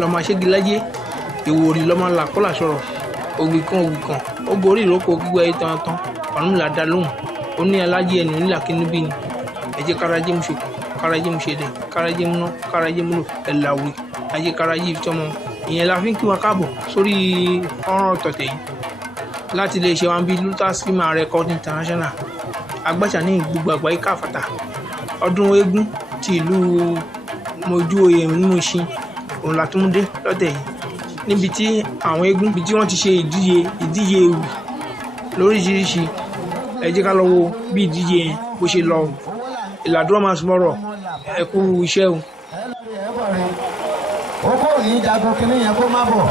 lọ́mọ aṣẹ́gilájẹ́ ìwòrì lọ́mọ làkọ́là sọ̀rọ̀ ògbì kan ó gorí ìrókò gbígbẹ́ ayé tán Ọ̀rúnmìlà dá lóhùn ó ní alájẹ ẹnu nílà kínú bí ni ẹ jẹ́ kárajé mú ṣòkò kárajé mú ṣẹlẹ̀ kárajé múná kárajé múlò ẹ̀làwé ajé kárajé ìfitọ́mọ ìyẹn la fi ń kí wa káàbọ̀ sórí ọ̀rọ̀ tọ̀tẹ̀ yìí láti lè ṣe wọn bí Lutas Film Record International agbáṣà ní gbogbo àgbáyé káfàtà ọdún eégún ti ìlú Mojú Oyè nínú Ìṣin òun la tún dé lọ́tẹ̀ yìí níbi tí àwọn eégún bí tí wọ́n ti ṣe ìdíje ewì lóríṣiríṣi ẹ jẹ́ ká lọ wo bí ìdíje yẹn bó ṣe lọ ìlàdúrà máa sọ̀rọ̀ ẹ kú iṣẹ́ o. oko ò ní jagun kínní yẹn kó má bọ̀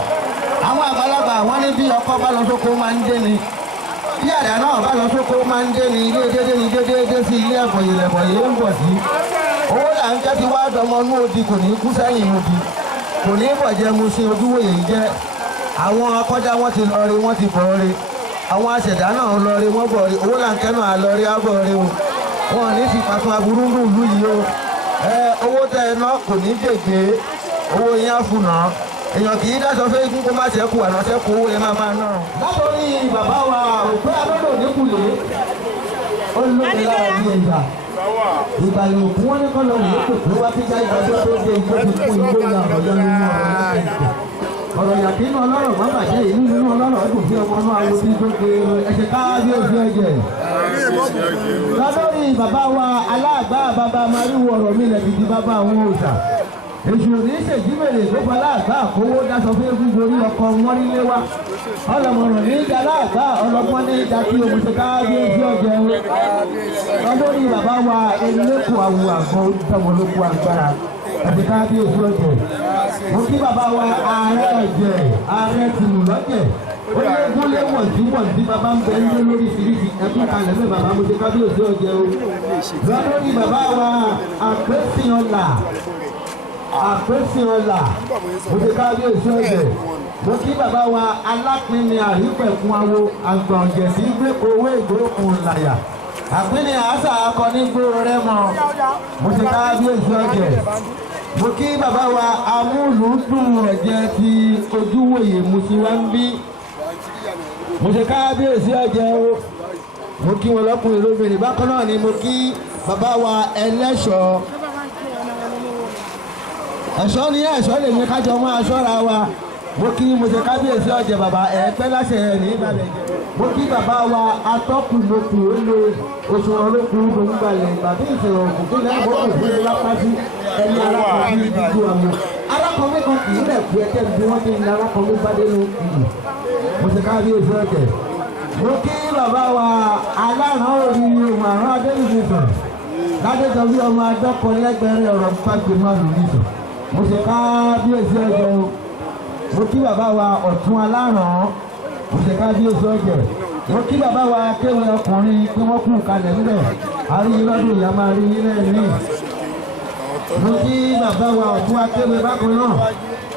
àwọn àgbàlagbà wọn ní bí ọkọ bá lọ sóko máa ń dé ni bí àdá náà bá lọ sóko máa ń dé ni ilé dédé ni dédé sí ilé ẹ̀kọ́ yìí ń bọ̀ sí owó là ń jẹ́ ti wá dọmọ inú odi kò ní kú sẹ́yìn odi kò ní bọ̀jẹ̀ mu sí Ojúwòyè yìí jẹ́ àwọn akọ́jà wọn ti lọ rí wọn ti bọ̀ rí àwọn aṣẹ̀dá náà lọ rí wọn bọ̀ rí owó là ń kẹ́ náà lọ rí abọ̀ rí o wọn ní fi pàtó aburú ń lù yìí o owó tẹ ẹ náà kò ní dègbé owó yẹn á fún náà èèyàn kì í dáṣọ fẹ́ ikú kó má ṣẹ́kù àná ṣẹ́kù owó yẹn máa náà. látọ̀rí bàbá wa òpé adọ́dọ̀ nípùlé olóògbé lára bí ìgbà ìgbà yòókù wọn ní kọ́ lọ rèé kò tó wá kíkà ìgbàgbọ́ tó dé ìgbó fi kún ìgbó ìyá ọ̀dọ́ nínú ọ̀rọ̀ yàtí inú ọlọ́rọ̀ má bàjẹ́ ìlú nínú ọlọ́rọ̀ dùn sí ọmọ náà wo bí gbogbo ẹ̀ṣẹ̀ káàbí òfin ẹ̀jẹ̀. látọ̀rí bàbá wa aláàgbá bàbá mariwo ọ̀rọ̀ mi lẹ̀ dìdí bàbá àwọn òòṣà èṣù ní ṣèjìmèrè tó fa láàgbá àkówó dáṣọ fún eégún gorí ọkọ wọn nílé wa ọlọmọràn ní ìjà láàgbá ọlọgbọ́n ní ìjà kí omi ṣe káàbíyèsí ọjọ́ lọ́dọ́rí bàbá wa eléko àwù àgbọn tọmọlókù agbára ẹ̀sìn káàbíyèsí ọjọ́ mo kí bàbá wa ààrẹ ọ̀jẹ̀ ààrẹ tìlù lọ́jẹ̀ olóògùn lé wọ̀ntí bàbá ń bẹ ní lórí ìṣiríṣi ẹkún kalẹ̀ mẹ́ bàbá mo ṣe káàbíyèsí ọjọ́ lọ́dọ́rí bàbá wa àpèsìn ọ̀la mo ti kábíyèsí ọ̀jẹ̀ mo kí bàbá wa alápínì àrípẹ̀kun awo àgbà ọ̀jẹ̀ sí gbẹ́kọ̀ owó ìgbókùn làyà àpínì àásà akọni gbòòrò rẹ mọ mo ti kábíyèsí ọ̀jẹ̀ mo kí bàbá wa amúlùúdùn ọ̀jẹ̀ ti Ojúwòyè Mùsíwá ń bí mo ti kábíyèsí ọ̀jẹ̀ o mo kí wọn lọ́kùnrin lóbìnrin bákan náà ni mo kí bàbá wa ẹlẹ́ṣọ̀ọ́ ẹ̀ṣọ́ ní ẹ̀ṣọ́ lè ní kájọ máa ṣọ́ra wa mo kí mo ṣe kábíyèsí ọ̀jẹ̀ bàbá ẹ̀ẹ́pẹ́ láṣẹ ẹ̀ ní ìbàdàn mo kí bàbá wa atọ́kùn lókù ó lo oṣù olókùn gbòǹgbàlẹ̀ ìgbàdí ìṣòro òkú tó lẹ́yìn bó kù fún lápá sí ẹni arákùnrin ìdíjú àwọn arákùnrin kan kì í lẹ̀ kú ẹ̀kẹ́ bí wọ́n ti ń la arákùnrin bá dé ló kù mo ṣe kábíyèsí ọ̀jẹ̀ mo kí bàbá wa aláràn orí ohun àrùn adébíyèsàn ládéjọ bí ọmọ adọ́kọ lẹ́gbẹ̀rẹ́ ọ̀rọ̀ pàgbé má lò níṣọ̀ mo ṣe kábíyèsí ọjọ́ o mo kí bàbá wa ọ̀tún aláràn mo ṣe kábíyèsí ọjọ́ mo kí bàbá wa kéwì ọkùnrin pé wọ́n kú kalẹ̀ níbẹ̀ àríyìn lọ́dún ìyá máa rí nílẹ̀ ní. mo kí bàbá wa ọ̀tún akéwì bákan náà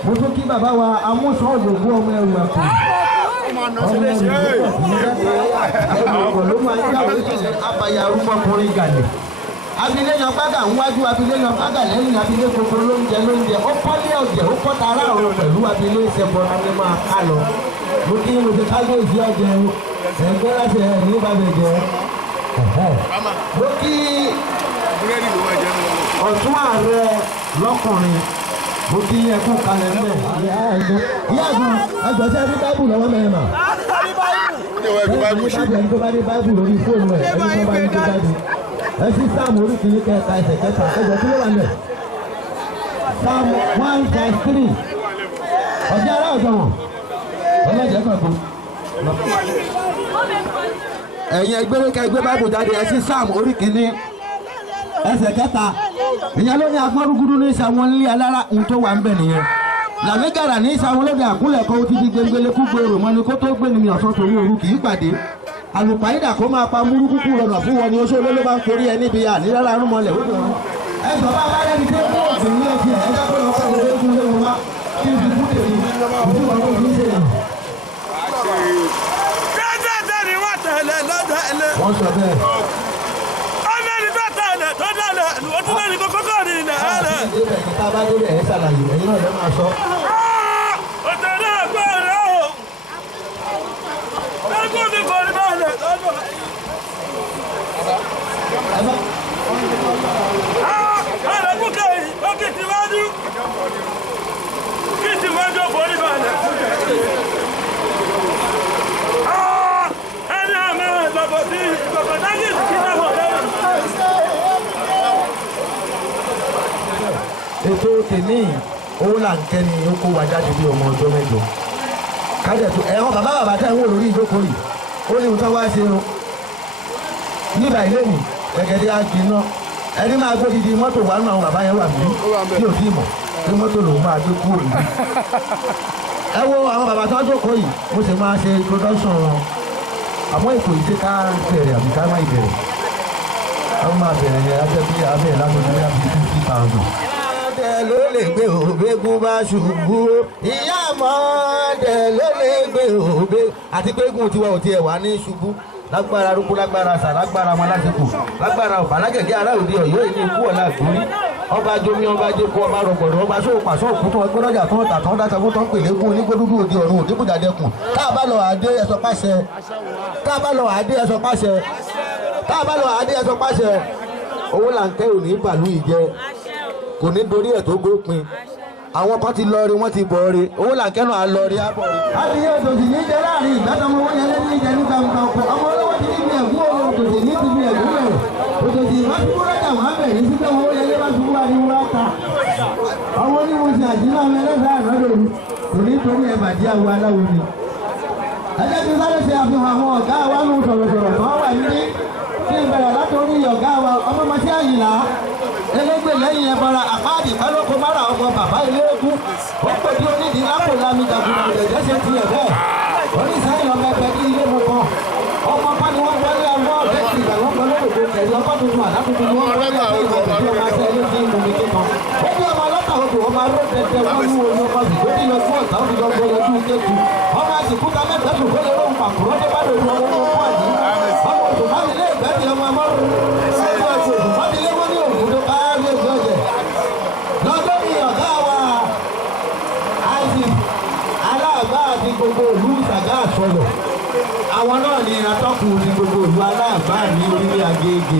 mo tún kí bàbá wa amúṣọ́ òdògbó ọmọ ẹrù ẹ̀kọ́ ọmọ ẹrù ẹ̀kọ́ ló máa ń jáwé àbàyà arúgbọ́kùnrin gàlẹ̀ abiléyan gbága ńwájú abiléyan gbága lẹ́yìn abilé gbogbo lóúnjẹ ó kọ́lé ọ̀jẹ̀ ó kọ́ta aráàlú pẹ̀lú abilé ìṣẹ̀bọ̀ láti máa ká lọ mo kí mo ṣe kábíyèsí ọ̀jẹ̀ ẹ̀gbẹ́ láti ẹ̀ ní ìbàdàn jẹ́ mo kí ọ̀tún ààrẹ lọ́kùnrin mo kí ẹkún kalẹ̀ mẹ́ ìyá àgbọn ẹgbẹ́ sẹ́ ní báìbù lọ́wọ́ mẹ́rin mà ẹni tó bá ní báìbù lórí fóònù ẹ̀ ẹni tó bá ní tó báìbù ẹ sí sáàmù orí kìíní kẹta ẹsẹ̀ kẹta ẹgbẹ́ tí ló wà lẹ̀ sáàmù 1:3 ọjọ́ ará ọ̀dọ̀ wọn ọlọ́jẹ́ kankan. ẹ̀yin ẹgbẹ́ báìbù jáde ẹ sí sáàmù orí kìíní ẹsẹ̀ kẹta ìyẹn ló ní agbọ́rúgúdú ní ìsàwọn ilé alára ohun tó wà ń bẹ̀ nìyẹn làmígàrà ní ìsàwọn lóde àkúlẹ̀ kan ó ti di gbẹngbẹlẹ kú gbèrò mọ́ni kó tó gbé nìyàn tó torí òru kì í pàdé àlùpàídà kó máa pa múrúkúkú rọnà fún wọn ni oṣù olóló bá ń forí ẹ níbi ànílára arúmọlẹ̀ ó dùn. ẹ sọ bá wá lẹ́ni tí ó kó òsì ní ẹ̀jẹ̀ ẹ dákọ́ lọ fẹ́ lórí ẹ̀kún léwu wá kí n fi kú tèmi òsì wọn ló fi ń ṣe yàn. Tẹ́tẹ́tẹ́ ni wọ́n tẹ̀lé lọ́dọ̀ ẹ̀lẹ́. wọ́n sọ bẹ́ẹ̀. Ọlọ́ni tó tẹ̀lé tó tẹ̀lé wọ́n tún lẹ́ni kókó kọ́ ni ilẹ̀ ẹ̀rẹ̀. débẹ̀ ní tá a bá débẹ̀ ẹ̀ ṣàlàyé ẹ̀yin náà lẹ́ máa sọ. òtẹ̀lẹ̀ àgbẹ̀rẹ̀ o ẹgbẹ́ mi kò ní báyìí lọ́dọ̀. àrẹ̀kú kẹ́yìn ó kì í ti wájú kò ní báyìí. ẹni àmì ìgbàgbọ́ sí ìgbàgbọ́ dájú kí náà wọ̀ lẹ́yìn. ètò tèmi owó là ń kẹ́ni ó kó wa jáde bí ọmọ ọjọ́ mẹ́jọ kájẹ̀ tó ẹ̀họ́n bàbá tẹ́ ń wò lórí ìjókòó yìí ó ní nǹkan wá ṣe o nígbà ilé mi gẹ́gẹ́dẹ́ á gbiná ẹni máa gbé didi mọ́tò wà nínú àwọn bàbá yẹn wà mí tí ò tí mọ̀ pé mọ́tò lòun máa gbé kúrò níbí. ẹ wo àwọn bàbá tó ń jókòó yìí mo sì máa ṣe introduction wọn àmọ́ ètò ìṣe ká bẹ̀rẹ̀ àbí ká má ìbẹ̀rẹ̀ àwọn máa bẹ̀rẹ̀ yẹn á jẹ́ bí abẹ́ ìlànà ìlú bí 50,000. ọmọdé ló lè gbé òbégún bá ṣubú ìyá ọmọdé ló lè gbé òbé àti pé gùn tiwa ò tiẹ̀ wá ní ṣubú lágbára arúgbó lágbára sà lágbára ọmọ lásìkò lágbára ọba alágẹ̀gẹ́ ará òde ọ̀yọ́ èyí ikú ọ̀la àgbórí ọba jomi ọba jẹ́kọ̀ ọba rọ̀gbọ̀dọ̀ ọba sóòpà sóòkú tó ọgbọ́n lọ́jà tó ń tà tó ń dáta tó ń pèlè kún onígbódúdú òde ọ̀run òde kújà dẹkùn tá a bá lọ àdé ẹ̀sọ́ pàṣẹ tá a bá lọ àdé ẹ̀sọ́ pàṣẹ tá a bá lọ àdé ẹ̀sọ́ pàṣẹ owó là ń kẹ́ òní bàlú ìjẹ kò ní dorí ẹ̀ tó gbópin àwọn kan ti lọ rí wọ́n ti bọ̀ rí owó là ń kẹ́ náà á lọ rí á bọ̀ rí. adìyẹ òtòṣì ní jẹ láàrin ìgbàdàn owó yẹn lẹ́ni ìjẹ nígbà nǹkan ọkọ̀ ọmọ olówó ti ní bí ẹ̀gún òun òtòṣì ní ti bí ẹ̀gún rẹ̀ òtòṣì má ti kúrò dà wọ́n bẹ̀ yìí síbẹ̀ owó yẹn lé má ti wúwa ní wúrà ta. ọmọ oníwòsì àdínà mẹlẹ́sà ànádòru kò ní torí ẹ̀ bàjẹ́ àwọn aláwo ni. ẹjẹ́ ti sáré ṣe àfihàn àwọn ọ̀gá wa nù sọ̀rọ̀sọ̀rọ̀ tó wà ní kí n bẹ̀rẹ̀ látòrí ọ̀gá wa ọmọọmọṣẹ́ àyìnlá elégbè lẹ́yìn ẹ̀bọra àpáàdì pẹ́lọ́kọ mára ọmọ bàbá eléégún ó pè tí onídìí lápò lámì dàgbùdà ìdẹ̀jẹ́ ṣe tiẹ̀ bẹ́ẹ̀ oníṣẹ́yìn ọmọ ẹgbẹ́ ní ilé mu kan ọmọ bá ni wọ́n wọlé ọmọ ọ̀rẹ́ ti ìgbà wọn pẹ̀lú òkè kẹ̀lé ọkọ̀ tuntun àdátuntun ni wọ́n wọlé ẹgbẹ́ ìgbà tí wọ́n máa ṣe ẹlẹ́sìn ìmọ̀mí kíkan ó bí ọmọ ọlọ́tà odò ọmọ aró tẹ̀tẹ̀ wọ́n mú omi ọkọ̀ sì tó ti lọ fún ọ̀tá òdìdọ́ gbọ́dọ̀ ojú kéjù ọmọ àsìkúta mẹ́tẹ̀ẹ̀tù kó lè ró ń pàkúrọ́ dé bá lè rú ọmọ ọkọ̀ àdí ọmọ òṣù má mi lé ìgbẹ́ ti ọmọ amọ́rù ọmọ òṣù má mi lé wọ́n ní òkúta káàrí ègbè ọ̀jẹ̀ lọ́jọ́ ní ọ̀gá wa isaac aláàbá àti gbogbo ìlú ìsàgá àsọlọ̀ àwọn náà ní atọ́kùn ní gbogbo ìlú aláàbá ní orílẹ̀ Agége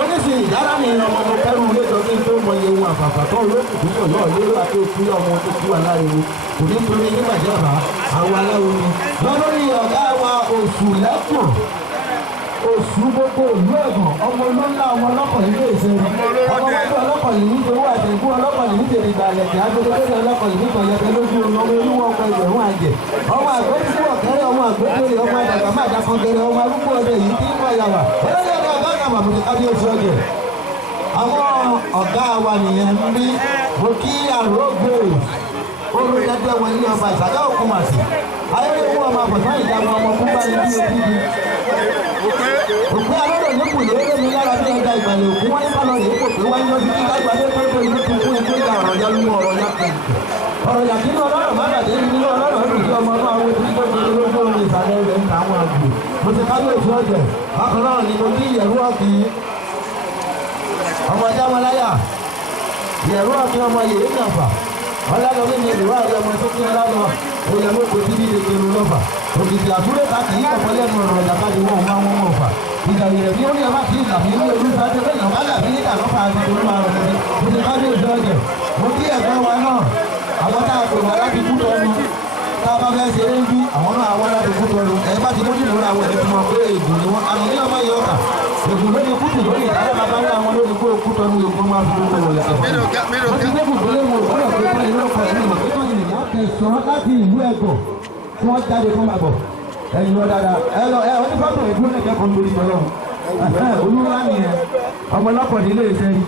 oníṣẹ́ ìdára ní ọmọ ọmọ kẹrù lẹ́jọ́ kí n tó mọ iye ohun àfàfà tó olókùnkùn pọ̀ náà lérò àti òkú ọmọ tó kú aláriwo kò ní torí nígbàjẹ́ ọ̀rá àwọn aláwo ni lọ́lórí ọ̀gá wa oṣù lẹ́kùn oṣù gbogbo ìlú ẹ̀gbọ̀n ọmọ olóńlá ọmọ ọlọ́kọ̀ ilé ìṣe ọmọ wájú ọlọ́kọ̀ yìí ń gbowó àtẹ̀kú ọlọ́kọ̀ yìí ń tèrè ìgbàlẹ̀ tí agbẹ́dẹ́gbẹ́dẹ́ ọlọ́kọ̀ yìí ń tọ̀yẹ̀tẹ̀ lójú ọmọ olúwọ̀ ọkọ̀ ìgbẹ̀rún àjẹ́ ọmọ àgbẹ̀dẹ́gbẹ́ ọ̀kẹ́rẹ́ ọmọ àgbẹ̀dẹ́gbẹ́ ọmọ àdàgbà má dàkọ̀gẹ̀rẹ̀ ọmọ arúgbó ọdẹ yìí tí ń bọ̀ yàwà olóyè ọ̀gá ọ̀gá àgbà mọ̀tò kábíyèsí ọ̀jẹ̀ àwọn ọ̀gá wa nìyẹn ń bí mo kí àrògbè olùdẹ́gbẹ́ wọn ní ọba ìsàgá òkúmàsì ayélujára ọmọ àbọ̀tán ìjàmọ̀ ọmọ kúbá ní bí òbí òpin alọ́dọ̀ ní kùn lérè mi lára bí ẹja ìgbàlẹ̀ òkú wọn ní bá lọ rèé kò pé wáyé lọ sí kí lágbàdé pẹ́ẹ́pẹ́ ìlú tó kún ẹgbẹ́ ìgbà ọ̀rọ̀ ya lúmọ̀ ọ̀rọ̀ ya pẹ̀lú. ọ̀rọ̀ yà kí ní ọlọ́rọ̀ má bàtẹ́ nínú ọlọ́rọ̀ ọdún sí ọmọ náà wọ́n ti tó gbé lójú omi ìsàlẹ̀ rẹ̀ ń ta àwọn àgbò. mo ti kábíyèsí ọ̀jẹ̀ bákan náà ni mo kí ìyẹ̀rú ọ̀kì ọmọ jámọ́láyà ìyẹ̀rú ọ̀kì ọmọ yèé nàfà ọlọ́dọ̀ ní ìlú ààrẹ ọmọ tó kí ọlọ́dọ̀ òyìnbó kò tí ní ìdèkèrú lọ́fà òkìtì àtúrẹ́ ká kì í kọ̀kọ́ lẹ́nu ọ̀rọ̀ ìjàkadì wọn máa wọ́n mọ̀ fà ìjà ìrẹ̀ bí ó ní ẹbá kì í dàbí ní olú sáájú lẹ́yìn ọ̀gá dàbí ní ìdàlọ́fà àti ìlú àrùn mi mo ti ká ní ìjọ ọjọ́ mo kí ẹ̀gbẹ́ wa náà àwọn tá a pè wá láti kú tọ́nu tá a bá fẹ́ ṣe é ń bí àwọn náà wá láti kú tọ́nu ẹ̀ bá ti mójú lórí àwọn ẹ̀dẹ́ tí wọ́n pé ègùn ni wọ́n àmì ní ọmọ yìí ọkà ègùn lórí kùtù lórí ìdájọ́ bàbá ní àwọn lórí kó kú tọ́nu ègùn máa fi gbogbo wọlé ẹ̀fọ́ mo ti gbé gbogbo lé wọn òwúrọ̀ pé kọ́ ìlú ọkọ̀ ìlú ìmọ̀ pé kọ́ ìlú ìmọ̀ kẹsàn-án láti ìlú ẹ̀gọ̀ tí wọ́n jáde fún bàbọ̀ ẹ̀yin lọ dáadáa ẹ onífọ́tò ìdúró nìkan kan lórí tọ́lọ́ olúwa nìyẹn ọmọ ọlọ́pọ̀ nílé iṣẹ́ yìí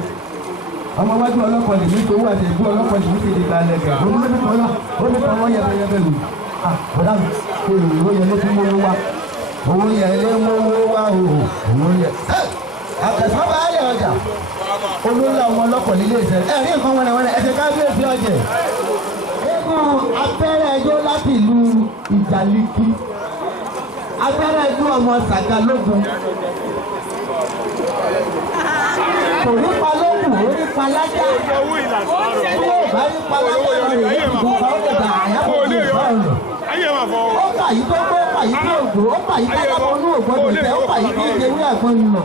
ọmọ wájú ọlọ́pọ̀ nìyí tó wà sí ìlú ọlọ́pọ̀ nìyí ti di balẹ̀ gà olùkọ́ wọn yẹbẹyẹbẹ lù ọ̀dà owó yẹn ló fún mọ́ wá owó yẹn lé mọ́ wá owó yẹn. àkàtúntà bá yẹ ọjà olúwa ọmọ ọlọ́pọ̀ nílé iṣẹ́ ẹ̀ ní nǹkan wọlé ẹsẹ̀ kábíyèsí ọjẹ́ eégún abẹ́rẹ́ ẹjọ́ láti ìlú Ìjàlíkì abẹ́rẹ́ ẹjọ́ ọmọ Ṣàgálógún kò ní palẹ́ kù orí palájà tí yóò bá rí palájà rẹ̀ yóò gbọ́ ọ́ dẹ̀dà àyàbọ̀ ní ìfọ̀ ọ̀nà. Ó fà yí tó gbó, ó fà yí tó ògbó, ó fà yí tó lábọ̀ ní ògbọ́dọ̀ jẹ́, ó fà yí tó ìdèwé àgbọn nù.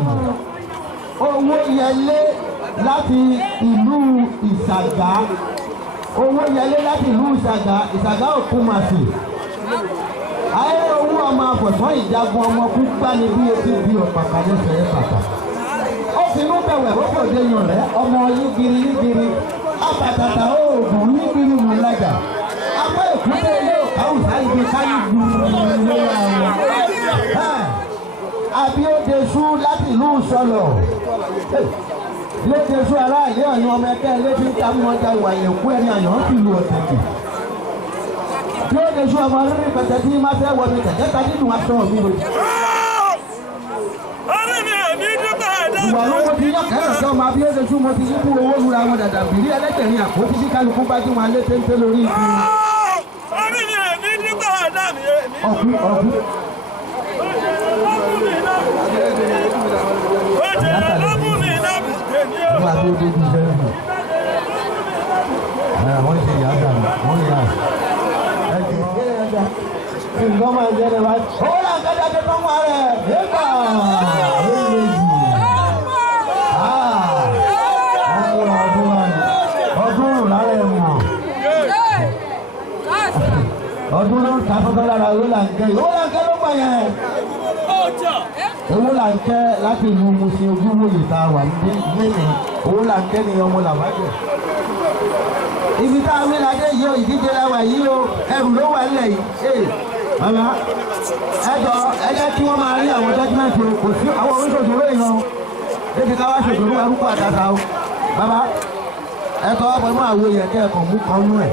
Owó yẹlé láti ìlú Ìṣàgá. Owó yẹlé láti ìlú Ìṣàgá, Ìṣàgá Òkúmàsì. Ayé owó ọmọ àfọ̀sán ìjagun ọmọ kúgbá ni bí etí bí ọ̀pàpà ní sẹ̀yẹ́ pàpà. Ó fi inú bẹ̀wẹ̀ ó kò dé yan rẹ̀ ọmọ yígiri yígiri. Àpàtàtà oògùn yígiri mú lájà. Apá èkúté ilé òkàwù sáyé káyé gbùrù lóra wọn. Abíódeṣú láti ìlú Sọlọ̀. Lédeṣú ará ilé ọ̀yàn ọmọ ẹgbẹ́ ilé tí ń ta mú ọjà ìwà ìyẹ̀kú ẹni àyàn fi lu ọ̀tẹ̀kì. Lédeṣú ọmọ rírì pẹ̀tẹ̀ tí má fẹ́ wọ mi kẹ̀kẹ́ ta nínú aṣọ mi lò. Ìwà ló mo ti yọ kẹ́rẹ̀ sí ọmọ Abíódeṣú mo ti yí kú owó lura wọn dàdà bìrí ẹlẹ́gbẹ̀rin àpótí tí kálukú bá dín wọn alé téńté lórí ibi. Ọ̀kú. Wọ́n àti ojú ibi iṣẹ́ nìkan. Wọ́n ṣe ìyá àgbà wọ́n yà. Nǹkan máa ń jẹ́ ní wájú. Owó náà kájà tó tán wá rẹ̀. Yéèkà! Ọdún lára ẹ̀ mọ̀. Ọdún ló ń ta fọ́fọ́ lára owó là ń kẹ́. Owó là ń kẹ́ ló gbà yẹn. Owó là ń kẹ́ láti ìlú Mùsùlùmí Ojúwòye tá a wà nílẹ̀. Owó là ń kẹ́ ni ọmọ làbájẹ́. Ibi tá a wí ládé yìí o, ìdíje la wà yìí o, ẹrù ló wà nílẹ̀ yìí. Bàbá ẹ jẹ́ kí wọ́n máa rí àwọn dọ́kímẹ́ǹtì o, kò sí àwọn oníṣòṣòro èèyàn. Débi ká wá ṣòṣòro arúgbó àtàtà o. Bàbá ẹ tọ́ ọ̀pọ̀ mọ́ àwo yẹn kẹ́ ẹ̀kọ́ mú kan nú ẹ̀.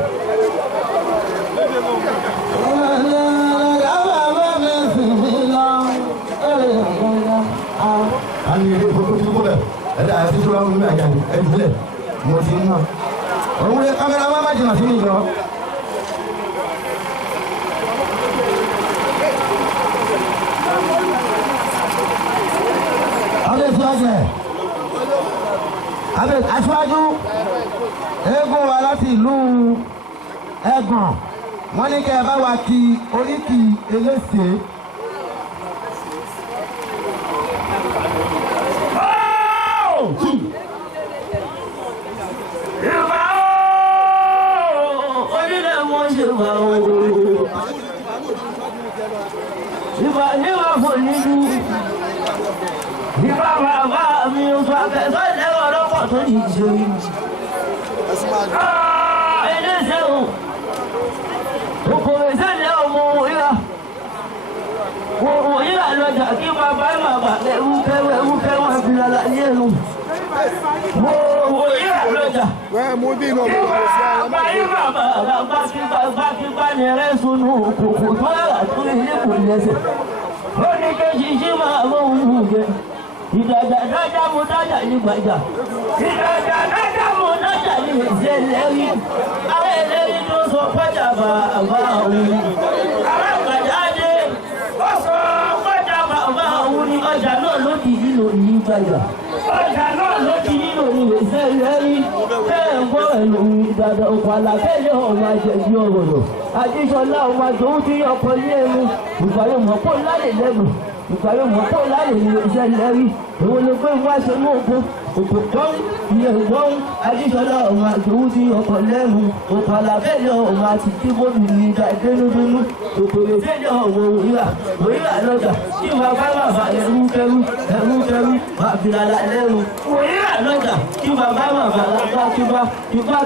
Àmì ìdè ìfowópamọ́ ti kú bẹ̀. Ẹ̀dá àti ìṣòro àwọn ìlú àjà ẹ̀dùnlẹ̀ mo ti ń náà. Òun lè kámẹ́rà máa má jìnnà sí mi jọ. Aṣáájú eégún wa láti ìlú Ẹ̀gàn wọ́n ní kẹ́ ẹ bá wa kí oríkì eléṣe. Ìbá níwà fún nínú ìbá bàbá mi ò fà kẹsàn án lẹ́wọ̀n lọ́pọ̀ tó ní ìṣòrí. Ẹlẹ́sẹ̀ o, òkòrò ìṣẹ̀lẹ̀ ọmọ òwúrà. Òwúrà lọ́jà kí bàbá bàbá ẹ̀wúkẹ́ wọn fi lọ́la ní ẹ̀rù. Òwúrà lọ́jà. Bàbá ni rẹ̀ sunu kòkò tó yàrá tó ilé kò lẹ́sẹ̀. Ó ní kéjì sí máa mọ òun jẹ. Ìdàjà dájà mo dájà ní gbàjà. Ìdàjà dájà mo dájà ní ìṣẹ̀lẹ̀ rí. Àwọn ẹlẹ́rí tó sọ pẹ́jà bàbá òun. Àwọn àgbàjá dé. Ó sọ pẹ́jà bàbá òun ní ọjà náà ló di nílò ní gbàjà. Ọjà náà ló di nílò ní ìṣẹ̀lẹ̀ rí. Bẹ́ẹ̀ ń gbọ́ ẹ̀lò ìdàdà òkú àlàkẹ́lẹ̀ ọmọ àjẹbí ọ̀rọ̀. Àdìsọ́lá ọmọ àjòwú tí ọkọ̀ ní ẹnu. Ìgbàlẹ̀ mọ̀pọ̀ lálẹ́ lẹ́nu. Ìgbàlẹ̀ mọ̀pọ̀ lálẹ́ ní ìṣẹ̀lẹ̀ rí. Èwo ló gbé wá ṣe ní òkú? Òkú tán, ìyẹn ìgbọ́n. Àdìsọ́lá ọmọ àjòwú tí ọkọ̀ lẹ́nu. Òkú àlàkẹ́lẹ̀ ọmọ àti kíbóbi ní ìgbà dénúdénú. Òkòlè fẹ́lẹ̀ ọmọ òwúrà lọ́jà. Tí wàá bá bàbá ẹrú kẹrú bàbílàlà lẹ́rù. Òwúrà lọ́jà. Tí bàbá bàbá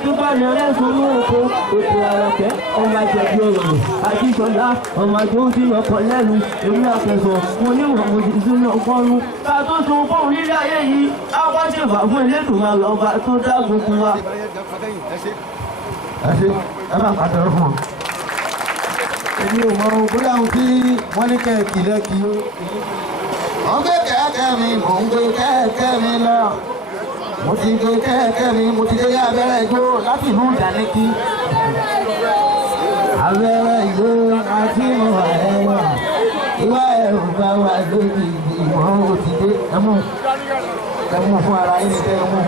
kíbá ní ẹlẹ́sùn ní òkú. Òkú àlàkẹ́ ọmọ àjẹbí ọ̀rọ̀. Àdìsọ́lá ọmọ àjòwú tí ọkọ̀ lẹ́nu. Èmi àkẹ́sọ̀ mo níwọ̀n mo ti sún ọgọ́rùn-ún. Ká tó sun fóun nílé ayé yìí, á wá sí ìfà fún Elédùmarè ọba tó dá gbogbo wa. Ẹ bá pàtẹ́wọ́ fún ọ. Èmi ò mọ bóyá ohun tí wọ́n ní kẹ́ẹ̀kì lẹ́kì. Mo ń gbé kẹ̀kẹ́ mi, mo ń gbé kẹ̀kẹ́ mi lọ. Mo ti gbé kẹ̀kẹ́ mi, mo ti dé abẹ́rẹ́ igbó láti ìlú Ìdáníkì. Abẹ́rẹ́ igbó àti ìmọ̀ ẹ̀wà. Ìwà ẹ̀rù bá wà lórí ìmọ̀ ó ti dé. Ẹ mú fún ara yín ní kẹ́ ẹ mú.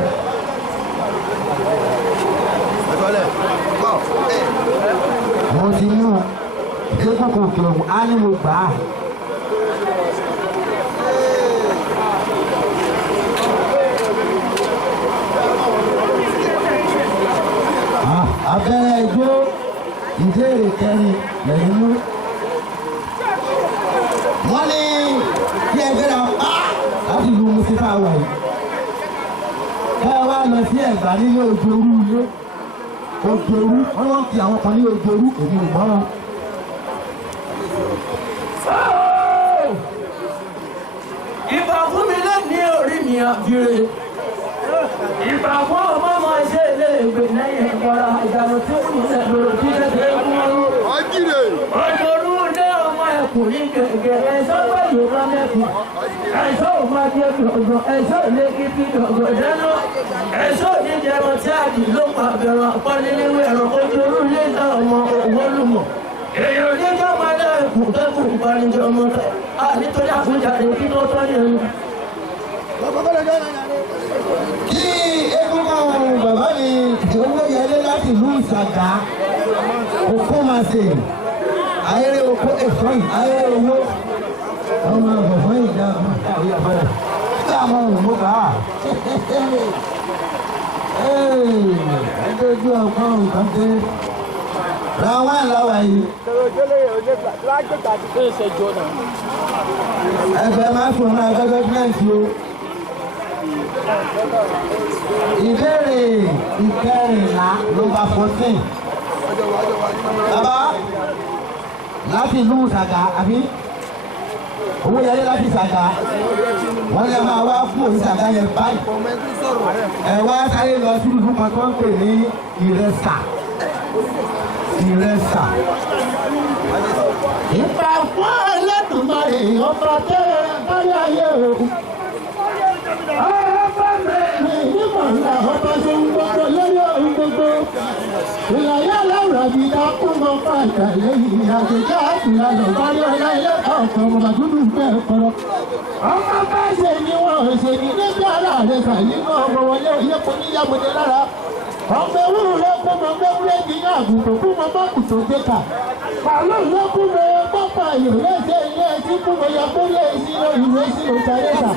mo ti mú ṣé kókò kìlọ̀ á ní mo gbà á. abẹ́rẹ́ ijó ìbéèrè kẹrin lẹ́yìn mú. wọ́n ní kí ẹ gbéra pa láti lu mùsífà wà yìí. ẹ wá lọ sí Ẹ̀gbá nílé Òjòrú ilé Òjòrú wọ́n lọ́n ti àwọn kan ní Òjòrú èmi ò gbọ́. ìbà fún mi lẹ́ni orí mi àbíre. ìbà fún ọmọ ọmọ ṣe lè gbè lẹ́yìn ìkọra ìdààmú tí ó kù lẹ́gbẹ̀rẹ̀ tí lẹ́gbẹ̀rẹ̀ fún wọn. Òjòrú ní ọmọ ẹ̀kùn ní gẹ̀gẹ̀ ẹ̀ṣọ́ gbẹ̀yìn bá mẹ́kùn. ẹ̀ṣọ́ ò máa jẹ́ gbọ̀ngàn ẹ̀ṣọ́ lè kí fi gbọ̀ngàn dáná. ẹ̀ṣọ́ ní jẹun tí a kì ló pa bẹ̀rù àpọ́nilẹ́wẹ̀ ẹ̀rọ Òjòrú lé náà ọmọ òwò lùmọ̀. èèyàn ní jọ́ máa dá ẹ̀kùn kẹ́kùn ìpanijọ́ ọmọ nítorí àkúnjáde kí tó tọ́ yẹn. kí egungun bàbá mi owó yẹlé láti ìlú Ìsàgá òkú máa ṣe ayẹyẹ òkú ẹ̀fọ́ yìí ayẹyẹ owó ọmọ ọ̀fọ̀ yìí dá àwọn àbọ̀dà kí àwọn òmùú bá a ẹgbẹ́jú ọgbọ́n nǹkan dé làwọn àláwà yìí ẹgbẹ́ máa fún ọmọ agbẹ́gbẹ́ fúnẹ̀sì o. ìbéèrè ìkẹrìnlá nọ́mbà 14 bàbá láti ìlú Ìsàgá àbí owó yẹlé láti Ìsàgá wọ́n lè máa wá fún Ìsàgá yẹn báyìí ẹ wá sáré lọ sí ìlú kan tó ń pè ní Ìrẹsà. ìgbà fún Ẹlẹ́dùmarè ọba tẹ́lẹ̀ báyìí ayé o. ọba mẹ́rin nígbà ńlá ọba tó ń gbogbo lórí ohun gbogbo. ìlàyé aláwọ̀ àbí dákúmọ̀ fàjà lẹ́yìn àjèjì àfìlà lọ́bàrí ọlá ilé ọ̀kan ọmọ dúdú bẹ́ẹ̀ kọ́rọ́. ọmọ bá ṣe ni wọ́n ṣe ní níbi ara rẹ̀ kà nínú ọmọ wọlé òye kò ní yàgòdè lára. ọmọ ewúro lọ́kọ́ mọ gbẹ́wúrẹ́ di ní àgùntàn fún mọ bọ́ọ̀kù tó dé kà. pàlọ́ lọ́kọ́ mọ pápá ìrẹsẹ̀ ilé ẹtí fún mọ yàgbọ́lẹ̀ ìṣirò ìwé ìṣirò tàrẹ́sà.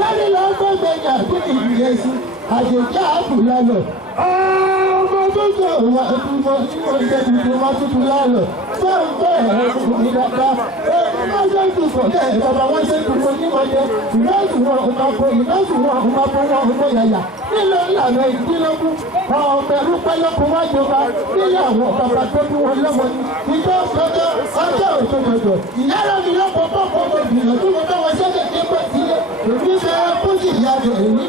lẹ́ni lọ́ gbẹ́gbẹ́jà bí ìrìlẹ̀ sí àjèjì àbùlálọ̀. ọmọ tó jẹ́ òun àtúmọ̀ nínú ìjẹ́ tuntun wọn tuntun lálọ̀. fẹ́ẹ̀ ẹ̀rọ mi dáadáa. wọ́n ṣe ń tukọ̀ bẹ́ẹ̀ bàbá wọn ṣe ń tukọ̀ nímọ̀jẹ. ìrẹsì wọn ò máa bọ ìrẹsì wọn ò máa bọ wọn ò mọ yàyà. nílò ìlànà ìdílógún ọ̀bẹ̀rù pẹ́lọ́kùn wá jọba nílé àwọn bàbá tó bí wọn lọ́wọ́ ni. ìjọ ọjọ́ òṣòjòjò ìyára mi lọ́pọ̀ pọ̀pọ̀ obìnrin tó wọ́n bá wọn ṣẹ́jẹ̀ dé pẹ̀ sílé. èmi fẹ́ fújì ìyá rẹ̀ èmi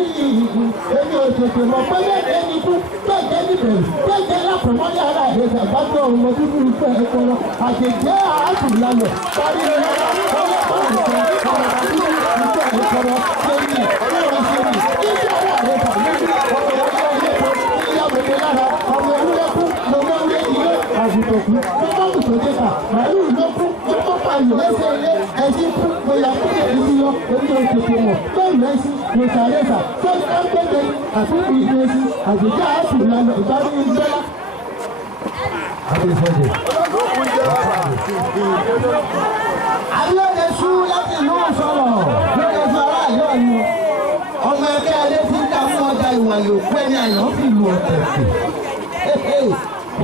èmi ò tètè mọ̀ pé bẹ́ẹ̀ ni kú bẹ́ẹ̀ níbẹ̀rù bẹ́ẹ̀ lápòmọ́lé ara rẹ̀ ṣàgbájọ ọmọ dúdú ìfẹ́ ẹ̀kọ́rọ̀ àjèjẹ́ àtúnlálẹ̀ parí àgùntòkú lọ́mọ́kù tó dé kà màálù lókù lọ́mọ́pá ìrẹsẹ̀ ilé ẹ̀sìn kú lóyà kúrò ìdíyọ orí òkèkè mọ̀ bẹ́ẹ̀ lẹ́sìn lọ́sàrẹ́sà sọ́ni káńpẹ́tẹ́ àtúntò ìrẹsì àjèjá àti ìlànà ìbámu ìjọba. Abíọ́dé sú láti ìlú Ìsọ̀rọ̀ lórí ẹ̀fọ́ aráàlú ọ̀nù ọmọ ẹgbẹ́ alẹ́ tí ń dààmú ọjà ìwà yòókù ẹni àyàn fi lu ọ̀tẹ̀ sí.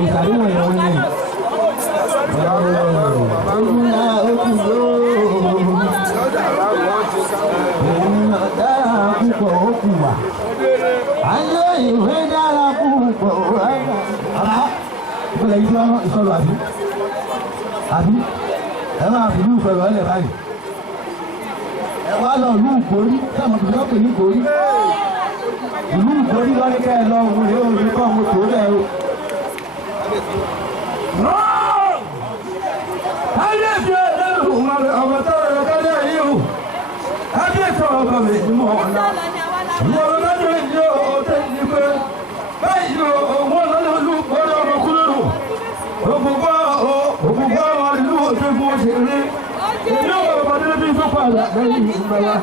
ìsàlùwọ̀n ìyàwó ni ìmúna okùn yóò ìmúna dára púpọ̀ okùn wà ayé ìwé dára púpọ̀ àbá ìpínlẹ̀ yìí tí wọ́n Ìsọ̀rọ̀ àbí ẹ máa fi ìlú Ìsọ̀rọ̀ ẹlẹ̀ báyìí ẹ wá lọ ìlú Ìgbórí sẹ́wọ̀n tó lọ́pẹ̀ ní Ìgbórí ìlú Ìgbórí lọ́ní kẹ́ ẹ lọ òun yóò rí kọ́ mo tó lẹ́ o. káyọ̀dé ẹlẹ́rù ọmọ tó rẹ̀ kájá yìí o kábíyèsí ọmọ mi ni mo ọ̀la mo lọ́dún ìdí òtẹ́ ìdí pé báyìí òun ọ̀lọ́dún ìlú gbọ́dọ̀ ọmọkúrò ògùnbọ̀ ọmọ ìlú òtẹ́ fún òṣèré ìlú ọmọdé bí tó padà lẹ́yìn ìgbàlá